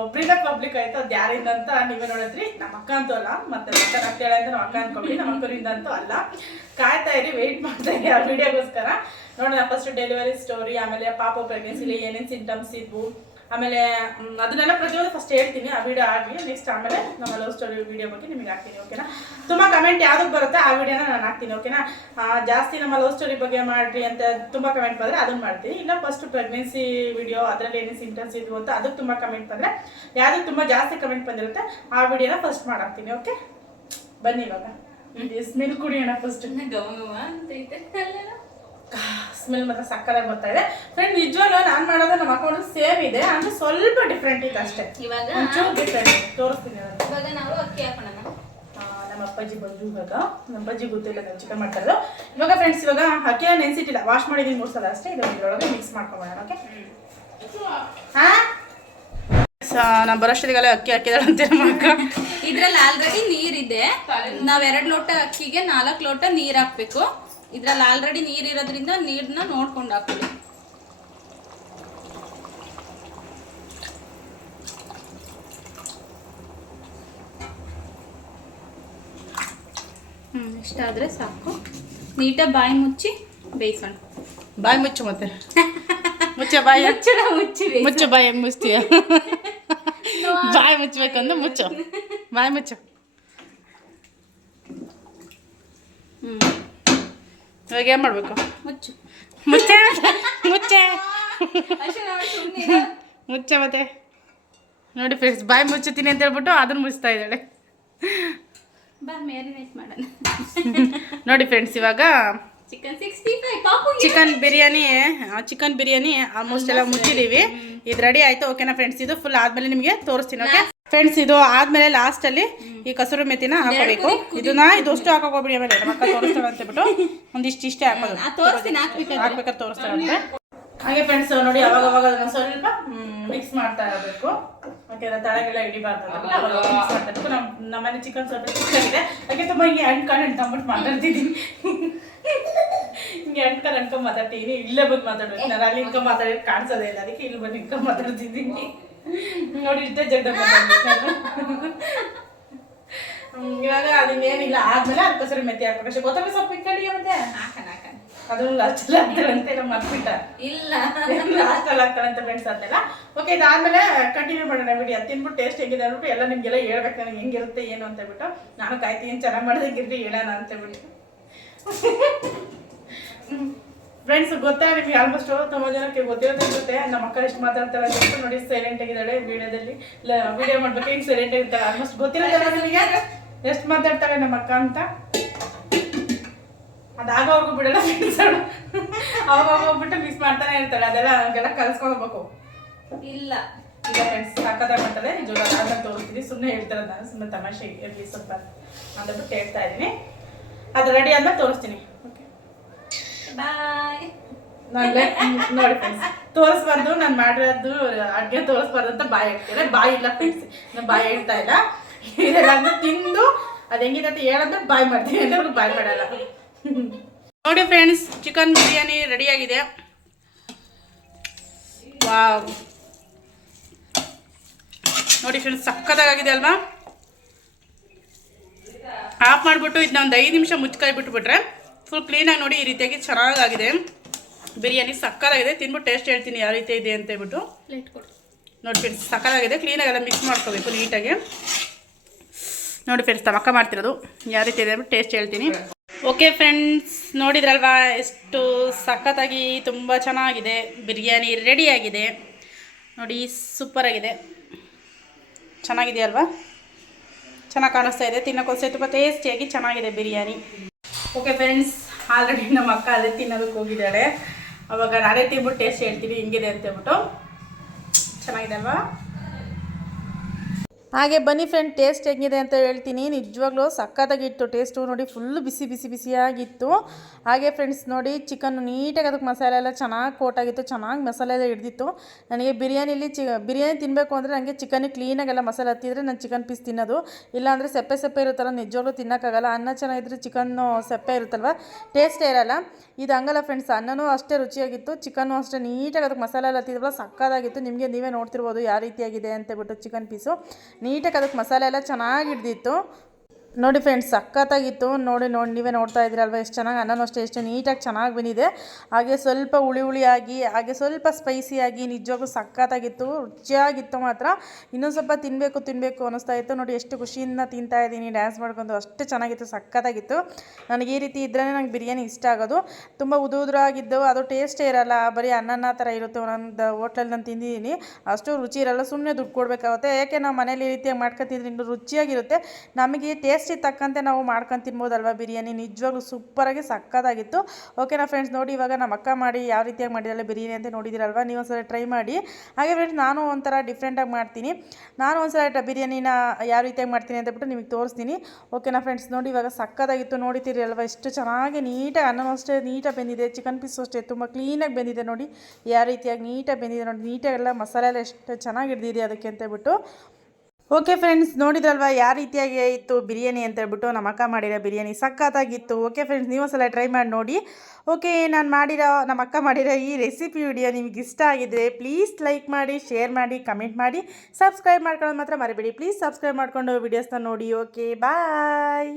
ಒಬ್ರಿಂದ ಪಬ್ಲಿಕ್ ಆಯ್ತು, ಅದ್ ಯಾರಿಂದ ಅಂತ ನೀವೇ ನೋಡಿದ್ರಿ. ನಮ್ಮ ಅಕ್ಕ ಅಂತೂ ಅಲ್ಲ, ಮತ್ತೆ ಅಂತ ನಮ್ಮ ಅಕ್ಕ ಅನ್ಕೊಂಡ್ವಿ, ನಮ್ಮ ಅಕ್ಕರಿಂದ ಅಂತೂ ಅಲ್ಲ. ಕಾಯ್ತಾ ಇರಿ ವೆಯ್ಟ್ ಮಾಡ್ತಾ ಇರಿ ಆ ವಿಡಿಯೋಗೋಸ್ಕರ ನೋಡೋಣ ಫಸ್ಟ್ ಡೆಲಿವರಿ ಸ್ಟೋರಿ ಆಮೇಲೆ ಪಾಪ ಪ್ರೆಗ್ನೆನ್ಸಿಲಿ ಏನೇನು ಸಿಂಟಮ್ಸ್ ಇದ್ವು. ಆಮೇಲೆ ಅದನ್ನೆಲ್ಲ ಪ್ರತಿಯೊಂದು ಫಸ್ಟ್ ಹೇಳ್ತೀನಿ ಆ ವಿಡಿಯೋ ಆಗಲಿ ನೆಕ್ಸ್ಟ್ ಆಮೇಲೆ ನಮ್ಮ ಲವ್ ಸ್ಟೋರಿ ವಿಡಿಯೋ ಬಗ್ಗೆ ನಿಮಗೆ ಹಾಕ್ತೀನಿ ಓಕೆನಾ ತುಂಬ ಕಮೆಂಟ್ ಯಾವ್ದಕ್ಕೆ ಬರುತ್ತೆ ಆ ವಿಡಿಯೋನ ನಾನು ಹಾಕ್ತೀನಿ ಓಕೆನಾ ಜಾಸ್ತಿ ನಮ್ಮ ಲವ್ ಸ್ಟೋರಿ ಬಗ್ಗೆ ಮಾಡ್ರಿ ಅಂತ ತುಂಬ ಕಮೆಂಟ್ ಬಂದರೆ ಅದನ್ನು ಮಾಡ್ತೀನಿ. ಇಲ್ಲ ಫಸ್ಟ್ ಪ್ರೆಗ್ನೆನ್ಸಿ ವಿಡಿಯೋ ಅದರಲ್ಲಿ ಏನೇನು ಸಿಂಟಮ್ಸ್ ಇದ್ವು ಅಂತ ಅದಕ್ಕೆ ತುಂಬ ಕಮೆಂಟ್ ಬಂದರೆ ಯಾವ್ದಕ್ಕೆ ತುಂಬ ಜಾಸ್ತಿ ಕಮೆಂಟ್ ಬಂದಿರುತ್ತೆ ಆ ವಿಡಿಯೋನ ಫಸ್ಟ್ ಮಾಡಾಕ್ತೀನಿ ಓಕೆ ಬನ್ನಿ ಇವಾಗ. ಸ್ಮೆಲ್ ಕುಡಿಯೋಣ ಫಸ್ಟ್ ಗಮ ಅಂತ? ಸ್ಮೆಲ್ ಮಾತ್ರ ಸಕ್ಕದಾಗಿ ಬರ್ತಾ ಇದೆ. ಫ್ರೆಂಡ್ ನಿಜವಾಗ್ಲೂ ನಾನು ಮಾಡೋದು ನಮ್ಮ ಅಕೌಂಟ್ ಸೇಮ್ ಇದೆ ಅಂದ್ರೆ ಸ್ವಲ್ಪ ಡಿಫ್ರೆಂಟ್ ಇತ್ತು ಅಷ್ಟೇ. ಇವಾಗ ಒಂಚೂರು ಡಿಫ್ರೆಂಟ್ ತೋರಿಸ್ತೀನಿ ಇವಾಗ ನಾವು ಅಕ್ಕಿ ಹಾಕೋಣ ನಮ್ಮ ಅಪ್ಪಾಜಿ ಬಂದು ಇವಾಗ. ನಮ್ಮ ಅಪ್ಪಾಜಿ ಗೊತ್ತಿಲ್ಲ ನಾವು ಚಿಕನ್ ಮಾಡ್ತಾ ಇರೋದು ಇವಾಗ ಫ್ರೆಂಡ್ಸ್ ಇವಾಗ ಅಕ್ಕಿ ನೆನ್ಸಿಟ್ಟಿಲ್ಲ. ವಾಶ್ ಮಾಡಿದೀನಿ ಮೂರು ಸಲ ಅಷ್ಟೇ. ಇದರೊಳಗೆ ಇದ್ರೊಳಗೆ ಮಿಕ್ಸ್ ಮಾಡ್ಕೊಂಬೋಣ ಓಕೆ ಹಾ? ನಾನು ಬರೋಷ್ಟೊತ್ತಿಗೆಲ್ಲ ಅಕ್ಕಿ ಹಾಕಿದಾಳೆ ಅಂತ ಮಕ್ಕ ಇದ್ರಲ್ಲಿ ಆಲ್ರೆಡಿ ನೀರಿದೆ. ನಾವ್ ಎರಡ್ ಲೋಟ ಅಕ್ಕಿಗೆ ನಾಲ್ಕು ಲೋಟ ನೀರ್ ಹಾಕ್ಬೇಕು. ಇದ್ರಲ್ಲಿ ಆಲ್ರೆಡಿ ನೀರು ಇರೋದ್ರಿಂದ ನೀರ್ನ ನೋಡ್ಕೊಂಡು ಹಾಕೊಳ್ಳಿ ಹ್ಮ್ ಇಷ್ಟಾದ್ರೆ ಸಾಕು. ನೀಟಾಗಿ ಬಾಯಿ ಮುಚ್ಚಿ ಬೇಯಿಸೋಣ. ಬಾಯಿ ಮುಚ್ಚು ಮತ್ತೆ. ಮುಚ್ಚ ಬಾಯಿ. ಮುಚ್ಚಳ ಮುಚ್ಚಿ ಮುಚ್ಚ ಬಾಯಿ ಹೆಂಗ್ ಮುಚ್ತೀಯ? *laughs* ಬಾಯಿ ಮುಚ್ಚಬೇಕಂದ್ರೆ ಮುಚ್ಚು. ಬಾಯಿ ಮುಚ್ಚು. ಹ್ಮ್. ಇವಾಗ ಏನು ಮಾಡಬೇಕು? ಮುಚ್ಚು. ಮುಚ್ಚೆ? ಮುಚ್ಚೆ. ಮುಚ್ಚೆ ಮತ್ತೆ. ನೋಡಿ ಫ್ರೆಂಡ್ಸ್ ಬಾಯ್ ಮುಚ್ಚುತ್ತೀನಿ ಅಂತ ಹೇಳ್ಬಿಟ್ಟು ಅದನ್ನ ಮುಚ್ತಾ ಇದ್ದಾಳೆ. ನೋಡಿ ಫ್ರೆಂಡ್ಸ್ ಇವಾಗ chicken biryani chicken biryani almost ಎಲ್ಲ ಮುಚ್ಚಿದೀವಿ. ಇದು ರೆಡಿ ಆಯ್ತು ಓಕೆನಾ ಫ್ರೆಂಡ್ಸ್ ಇದು ಫುಲ್ ಆದ್ಮೇಲೆ ನಿಮಗೆ ತೋರಿಸ್ತೀನಿ ಓಕೆ ಫ್ರೆಂಡ್ಸ್ ಇದು ಆದ್ಮೇಲೆ ಲಾಸ್ಟ್ ಅಲ್ಲಿ ಈ ಕಸೂರಿ ಮೆತ್ತಿನ ಹಾಕೋಬೇಕು ಇದನ್ನ ಇದಷ್ಟು ಹಾಕೋಬಿಡಿ ಆಮೇಲೆ. ಮಕ್ಕ ತೋರಿಸ್ತಾಳೆ ಅಂತ ಬಿಟ್ಟು ಒಂದಿಷ್ಟು ಇಷ್ಟೇ ಹಾಕೋದು. ಹಾಕ್ಬೇಕಾದ್ರೆ ತೋರಿಸ್ತಾಳಂತೆ ಹಾಗೆ ಫ್ರೆಂಡ್ಸ್ ನೋಡಿ ಅವಾಗ ಅವಾಗ ಅದನ್ನ ಸ್ವಲ್ಪ ಮಿಕ್ಸ್ ಮಾಡ್ತಾ ಇರಬೇಕು. ಯಾಕೆಂದ್ರೆ ತಳಗೆಲ್ಲ ಹಿಡಿಬಾರ್ದು ಮಿಕ್ಸ್ ಮಾಡ್ತಾ ಇರ್ಬೇಕು. ನಮ್ಮ ನಮ್ಮನೆ ಚಿಕನ್ ಸ್ವಲ್ಪ ಚಿಕ್ಕದಿದೆ ಹಾಗೆ ತುಂಬ ಹಿಂಗೆ ಅಂಟ್ಕೊಂಡು ಅಂಟ್ಕೊಂಡ್ಬಿಟ್ಟು ಮಾತಾಡ್ತಿದ್ದೀನಿ. ಹಿಂಗೆ ಅಂಟ್ಕೊಂಡು ಅಂಟ್ಕೊಂಡು ಮಾತಾಡ್ತೀನಿ. ಇಲ್ಲೇ ಬಂದು ಮಾತಾಡ್ಬೇಕು. ನಾನು ಅಲ್ಲಿ ಇನ್ಕೊಂಡು ಮಾತಾಡಿ ಕಾಣಿಸೋದೇ ಇಲ್ಲ. ಅದಕ್ಕೆ ಇಲ್ಲಿ ಬಂದು ಇನ್ಕೊಂಡು ಮಾತಾಡ್ತಿದ್ದೀನಿ. ನೋಡಿ ಇಷ್ಟೇ ಹ್ಮ್, ಇವಾಗ ಅದಿನ್ನೇನಿಲ್ಲ. ಆದ್ಮೇಲೆ ಅದಕ್ಕೋಸ್ಕರ ಮೆತ್ತಿ ಹಾಕ್ಬೇಕು. ಅಷ್ಟೇ ಸ್ವಲ್ಪ ಸೊಪ್ಪು ಇಟ್ಕೊಂಡಿಯ ಮತ್ತೆ? ಹಾಕಣ ಹಾಕಣ. ಅದನ್ನು ಲಾಸ್ಟಲ್ಲಿ ಹಾಕ್ತಾಳಂತೆ ನಮ್ಮ ಮರ್ಬಿಟ್ಟ ಇಲ್ಲ. ಲಾಸ್ಟಲ್ಲಿ ಅಂತ ಫ್ರೆಂಡ್ಸ್ ಅಂತೆಲ್ಲ ಓಕೆ ಇದಾದ್ಮೇಲೆ ಕಂಟಿನ್ಯೂ ಮಾಡೋಣ ವಿಡಿಯೋ ತಿನ್ಬಿಟ್ಟು ಟೇಸ್ಟ್ ಹೆಂಗಿದೆ ಅಂದ್ಬಿಟ್ಟು ಎಲ್ಲ ನಿಮಗೆಲ್ಲ ಹೇಳ್ಬೇಕು. ನನಗೆ ಹೆಂಗಿರುತ್ತೆ ಏನು ಅಂತ ಹೇಳ್ಬಿಟ್ಟು ನಾನು ಕಾಯ್ತೀನಿ. ಚೆನ್ನಾಗಿ ಇರಲಿ ಹೇಳೋಣ ಅಂತ ಹೇಳ್ಬಿಟ್ಟು. ಫ್ರೆಂಡ್ಸ್ ಗೊತ್ತಾ? ನಿಮಗೆ ಆಲ್ಮೋಸ್ಟ್ ತುಂಬ ಜನಕ್ಕೆ ಗೊತ್ತಿರೋದು ಜೊತೆ ನಮ್ಮ ಅಕ್ಕ ಎಷ್ಟು ಮಾತಾಡ್ತಾರೆ ಅಂತ ನೋಡಿ ಸೈಲೆಂಟ್ ಆಗಿದ್ದಾಳೆ ವಿಡಿಯೋದಲ್ಲಿ. ವಿಡಿಯೋ ಮಾಡ್ಬೇಕು. ಹಿಂಗೆ ಸೈಲೆಂಟ್ ಆಗಿರ್ತಾರೆ ಆಲ್ಮೋಸ್ಟ್ ಗೊತ್ತಿರೋದಿಲ್ಲ ನಿಮಗೆ? ಎಷ್ಟು ಮಾತಾಡ್ತಾಳೆ ನಮ್ಮ ಅಕ್ಕ ಅಂತ? ಅದಾಗೋರ್ಗು ಬಿಡಲ್ಲ ಫ್ರೆಂಡ್ಸ್ ಅವಾಗ ಹೋಗ್ಬಿಟ್ಟು ಮಿಸ್ ಮಾಡ್ತಾನೆ ಇರ್ತಾಳೆ. ಅದೆಲ್ಲ ಅವಾಗೆಲ್ಲ ಕಲ್ಸ್ಕೊಳ್ಬೇಕು. ಇಲ್ಲ. ಇಲ್ಲ ಫ್ರೆಂಡ್ಸ್ ಸಾಕದಾಗ ಮಾಡ್ತಾರೆ ನಿಜವಾಗ ಅದನ್ನ ತೋರಿಸ್ತೀನಿ. ಸುಮ್ಮನೆ ಹೇಳ್ತಾರೆ ನಾನು. ಸುಮ್ಮನೆ ತಮಾಷೆ ಇರಲಿ ಸ್ವಲ್ಪ. ಅಂದ್ಬಿಟ್ಟು ಹೇಳ್ತಾ ಇದ್ದೀನಿ. ಅದು ರೆಡಿ ಆದ್ಮೇಲೆ ತೋರಿಸ್ತೀನಿ. *laughs* ಬಾಯ್ ನೋಡಿ ಫ್ರೆಂಡ್ಸ್ ತೋರಿಸ್ಬಾರ್ದು ನಾನು ಮಾಡಿರೋದು ಅಡುಗೆ ತೋರಿಸ್ಬಾರ್ದು ಅಂತ ಬಾಯಿ ಹೇಳ್ತಾರೆ ಬಾಯಿ ಇಲ್ಲ ಫ್ರೆಂಡ್ಸ್ ನಾನು ಬಾಯಿ ಹೇಳ್ತಾ ಇಲ್ಲ. ಇದೆಲ್ಲ ತಿಂದು ಅದು ಹೆಂಗಿದೆ ಅಂತ ಹೇಳಂದ್ರೆ ಬಾಯಿ ಮಾಡ್ತೀನಿ. ಅಂದ್ರೆ ಬಾಯಿ ಮಾಡಲ್ಲ. ನೋಡಿ ಫ್ರೆಂಡ್ಸ್ ಚಿಕನ್ ಬಿರಿಯಾನಿ ರೆಡಿಯಾಗಿದೆ ವಾವ್ ನೋಡಿ ಫ್ರೆಂಡ್ಸ್ ಸಕ್ಕತ್ತಾಗಿದೆ ಅಲ್ವಾ? ಆಫ್ ಮಾಡಿಬಿಟ್ಟು ಇದನ್ನ ಒಂದು ಐದು ನಿಮಿಷ ಮುಚ್ಕಾಯಿ ಬಿಟ್ಬಿಟ್ರೆ ಫುಲ್ ಕ್ಲೀನಾಗಿ ನೋಡಿ ಈ ರೀತಿಯಾಗಿ ಚೆನ್ನಾಗಾಗಿದೆ. ಬಿರಿಯಾನಿ ಸಕ್ಕತ್ತಾಗಿದೆ ತಿನ್ಬಿಟ್ಟು ಟೇಸ್ಟ್ ಹೇಳ್ತೀನಿ ಯಾವ ರೀತಿ ಇದೆ ಅಂತ ಹೇಳ್ಬಿಟ್ಟು. ನೋಡಿ ಫ್ರೆಂಡ್ಸ್ ಸಕ್ಕತ್ತಾಗಿದೆ ಕ್ಲೀನಾಗೆಲ್ಲ ಮಿಕ್ಸ್ ಮಾಡ್ಕೋಬೇಕು ನೀಟಾಗಿ. ನೋಡಿ ಫ್ರೆಂಡ್ಸ್ ತಮಕ ಮಾಡ್ತಿರೋದು. ಯಾವ ರೀತಿ ಇದೆ ಅಂದ್ಬಿಟ್ಟು ಟೇಸ್ಟ್ ಹೇಳ್ತೀನಿ. ಓಕೆ ಫ್ರೆಂಡ್ಸ್ ನೋಡಿದ್ರಲ್ವಾ? ಎಷ್ಟು ಸಖತ್ತಾಗಿ ತುಂಬ ಚೆನ್ನಾಗಿದೆ. ಬಿರಿಯಾನಿ ರೆಡಿಯಾಗಿದೆ. ನೋಡಿ ಸೂಪರಾಗಿದೆ. ಚೆನ್ನಾಗಿದೆ ಅಲ್ವಾ ಚೆನ್ನಾಗಿ ಕಾಣಿಸ್ತಾ ಇದೆ. ತಿನ್ನೋಕ್ಕೋಸ್ಕರ ತುಂಬ ಟೇಸ್ಟಿಯಾಗಿ ಚೆನ್ನಾಗಿದೆ ಬಿರಿಯಾನಿ. ಓಕೆ ಫ್ರೆಂಡ್ಸ್ ಆಲ್ರೆಡಿ ನಮ್ಮ ಅಕ್ಕ ಅದೇ ತಿನ್ನೋದಕ್ಕೆ ಹೋಗಿದ್ದಾಳೆ ಅವಾಗ ನಾನೇ ತಿನ್ಬಿಟ್ಟು ಟೇಸ್ಟ್ ಹೇಳ್ತೀನಿ, ಹಿಂಗಿದೆ ಅಂತೇಳ್ಬಿಟ್ಟು ಚೆನ್ನಾಗಿದೆ ಅಲ್ವಾ? ಹಾಗೆ ಬನ್ನಿ ಫ್ರೆಂಡ್ ಟೇಸ್ಟ್ ಹೆಂಗಿದೆ ಅಂತ ಹೇಳ್ತೀನಿ. ನಿಜವಾಗ್ಲೂ ಸಖತ್ತಾಗಿತ್ತು. ಟೇಸ್ಟು ನೋಡಿ ಫುಲ್ಲು ಬಿಸಿ ಬಿಸಿ, ಬಿಸಿಯಾಗಿತ್ತು. ಹಾಗೆ ಫ್ರೆಂಡ್ಸ್ ನೋಡಿ ಚಿಕನ್ ನೀಟಾಗಿ ಅದಕ್ಕೆ ಮಸಾಲೆ ಎಲ್ಲ ಚೆನ್ನಾಗಿ ಕೋಟಾಗಿತ್ತು ಚೆನ್ನಾಗಿ ಮಸಾಲೆ ಎಲ್ಲ ಹಿಡ್ದಿತ್ತು. ನನಗೆ ಬಿರಿಯಾನಿಲಿ ಚಿ, ಬಿರಿಯಾನಿ ತಿನ್ನಬೇಕು ಅಂದರೆ ನನಗೆ ಚಿಕನ್ ಕ್ಲೀನಾಗೆಲ್ಲ ಮಸಾಲೆ ಹತ್ತಿದ್ರೆ ನಾನು ಚಿಕನ್ ಪೀಸ್ ತಿನ್ನೋದು. ಇಲ್ಲಾಂದರೆ ಸೆಪ್ಪೆ ಸೆಪ್ಪೆ ಇರುತ್ತಲ್ಲ, ನಿಜವಾಗ್ಲೂ ತಿನ್ನೋಕ್ಕಾಗಲ್ಲ. ಅನ್ನ ಚೆನ್ನಾಗಿದ್ರೆ ಚಿಕನ್ನು ಸೆಪ್ಪೆ ಇರುತ್ತಲ್ವ? ಟೇಸ್ಟೇ ಇರಲ್ಲ. ಇದು ಹಂಗಲ್ಲ ಫ್ರೆಂಡ್ಸ್ ಅನ್ನನೂ ಅಷ್ಟೇ ರುಚಿಯಾಗಿತ್ತು ಚಿಕನ್ನು ಅಷ್ಟೇ ನೀಟಾಗಿ ಅದಕ್ಕೆ ಮಸಾಲೆ ಎಲ್ಲ ಹತ್ತಿದ್ರಲ್ಲ ಸಕ್ಕದಾಗಿತ್ತು ನಿಮಗೆ ನೀವೇ ನೋಡ್ತಿರ್ಬೋದು ಯಾವ ರೀತಿಯಾಗಿದೆ ಅಂತೇಳ್ಬಿಟ್ಟು ಚಿಕನ್ ಪೀಸು ನೀಟಾಗಿ ಅದಕ್ಕೆ ಮಸಾಲೆ ಎಲ್ಲ ಚೆನ್ನಾಗಿ ಹಿಡ್ದಿತ್ತು. ನೋಡಿ ಫ್ರೆಂಡ್ಸ್ ಸಖತ್ತಾಗಿತ್ತು. ನೋಡಿ ನೋಡಿ, ನೀವೇ ನೋಡ್ತಾ ಇದ್ದೀರಲ್ವ, ಎಷ್ಟು ಚೆನ್ನಾಗಿ ಅನ್ನನೂ ಅಷ್ಟೇ, ಎಷ್ಟು ನೀಟಾಗಿ ಚೆನ್ನಾಗಿ ಬಂದಿದೆ. ಹಾಗೆ ಸ್ವಲ್ಪ ಹುಳಿ ಹುಳಿಯಾಗಿ, ಹಾಗೆ ಸ್ವಲ್ಪ ಸ್ಪೈಸಿಯಾಗಿ ನಿಜವಾಗ್ಲೂ ಸಖತ್ತಾಗಿತ್ತು, ರುಚಿಯಾಗಿತ್ತು ಮಾತ್ರ. ಇನ್ನೊಂದು ಸ್ವಲ್ಪ ತಿನ್ನಬೇಕು ತಿನ್ನಬೇಕು ಅನ್ನಿಸ್ತಾ ಇತ್ತು. ನೋಡಿ, ಎಷ್ಟು ಖುಷಿಯಿಂದ ತಿಂತಾ ಇದ್ದೀನಿ ಡ್ಯಾನ್ಸ್ ಮಾಡ್ಕೊಂಡು, ಅಷ್ಟು ಚೆನ್ನಾಗಿತ್ತು, ಸಖತ್ತಾಗಿತ್ತು. ನನಗೆ ಈ ರೀತಿ ಇದ್ರೇ ನಂಗೆ ಬಿರಿಯಾನಿ ಇಷ್ಟ ಆಗೋದು. ತುಂಬ ಉದು ಉದುರಾಗಿದ್ದು, ಅದು ಟೇಸ್ಟೇ ಇರಲ್ಲ, ಬರೀ ಅನ್ನನ ಥರ ಇರುತ್ತೆ. ಒಂದೊಂದು ಹೋಟ್ಲಲ್ಲಿ ನಾನು ತಿಂದಿದ್ದೀನಿ. ಅಷ್ಟು ರುಚಿ ಇರಲ್ಲ ಸುಮ್ಮನೆ ದುಡ್ಡು ಕೊಡಬೇಕಾಗುತ್ತೆ. ಯಾಕೆ, ನಾವು ಮನೇಲಿ ಈ ರೀತಿಯಾಗಿ ಮಾಡ್ಕೊತಿದ್ರೆ ಇನ್ನೂ ರುಚಿಯಾಗಿರುತ್ತೆ. ನಮಗೆ ಟೇಸ್ಟ್ ಟೇಸ್ಟಿಗೆ ತಕ್ಕಂತೆ ನಾವು ಮಾಡ್ಕೊಂಡು ತಿನ್ಬೋದಲ್ವ ಬಿರಿಯಾನಿ? ನಿಜವಾಗ್ಲೂ ಸೂಪರಾಗಿ ಸಕ್ಕತ್ತಾಗಿತ್ತು ಓಕೆನಾ ಫ್ರೆಂಡ್ಸ್ ನೋಡಿ ಇವಾಗ ನಮ್ಮ ಅಕ್ಕ ಮಾಡಿ ಯಾವ ರೀತಿಯಾಗಿ ಮಾಡಿದಾಳೆ ಬಿರಿಯಾನಿ ಅಂತ ನೋಡಿದಿರಲ್ವ? ನೀವು ಒಂದ್ಸಲ ಟ್ರೈ ಮಾಡಿ. ಹಾಗೆ ಫ್ರೆಂಡ್ಸ್ ನಾನು ಒಂಥರ ಡಿಫ್ರೆಂಟಾಗಿ ಮಾಡ್ತೀನಿ. ನಾನು ಒಂದ್ಸಲ ಬಿರಿಯಾನಿನ ಯಾವ ರೀತಿಯಾಗಿ ಮಾಡ್ತೀನಿ ಅಂತ ಬಿಟ್ಟು ನಿಮಗೆ ತೋರಿಸ್ತೀನಿ. ಓಕೆನಾ ಫ್ರೆಂಡ್ಸ್ ನೋಡಿ ಇವಾಗ ಸಕ್ಕತ್ತಾಗಿತ್ತು ನೋಡಿತೀರಿ ಅಲ್ವಾ ಎಷ್ಟು ಚೆನ್ನಾಗಿ ನೀಟಾಗಿ ಅನ್ನೋ ಅಷ್ಟೇ ನೀಟಾಗಿ ಬೆಂದಿದೆ. ಚಿಕನ್ ಪೀಸು ಅಷ್ಟೇ ತುಂಬ ಕ್ಲೀನಾಗಿ ಬೆಂದಿದೆ ನೋಡಿ. ಯಾವ ರೀತಿಯಾಗಿ ನೀಟಾಗಿ ಬೆಂದಿದೆ ನೋಡಿ. ನೀಟಾಗೆಲ್ಲ ಮಸಾಲೆ ಎಲ್ಲ ಎಷ್ಟು ಚೆನ್ನಾಗಿ ಹಿಡ್ದಿದೆ ಅದಕ್ಕೆ ಅಂತ ಹೇಳ್ಬಿಟ್ಟು ಓಕೆ ಫ್ರೆಂಡ್ಸ್ ನೋಡಿದ್ರಲ್ವಾ? ಯಾವ ರೀತಿಯಾಗಿ ಇತ್ತು ಬಿರಿಯಾನಿ ಅಂತ ಹೇಳ್ಬಿಟ್ಟು? ನಮ್ಮ ಅಕ್ಕ ಮಾಡಿರೋ ಬಿರಿಯಾನಿ ಸಖತ್ತಾಗಿತ್ತು. ಓಕೆ ಫ್ರೆಂಡ್ಸ್ ನೀವು ಸಲ ಟ್ರೈ ಮಾಡಿ ನೋಡಿ. ಓಕೆ ನಾನು ಮಾಡಿರೋ, ನಮ್ಮ ಅಕ್ಕ ಮಾಡಿರೋ ಈ ರೆಸಿಪಿ ವಿಡಿಯೋ ನಿಮ್ಗೆ ಇಷ್ಟ ಆಗಿದ್ರೆ ಪ್ಲೀಸ್ ಲೈಕ್ ಮಾಡಿ ಶೇರ್ ಮಾಡಿ ಕಮೆಂಟ್ ಮಾಡಿ. ಸಬ್ಸ್ಕ್ರೈಬ್ ಮಾಡ್ಕೊಳ್ಳೋದು ಮಾತ್ರ ಮರಿಬೇಡಿ. ಪ್ಲೀಸ್ ಸಬ್ಸ್ಕ್ರೈಬ್ ಮಾಡ್ಕೊಂಡು ವಿಡಿಯೋಸ್ನ ನೋಡಿ. Okay bye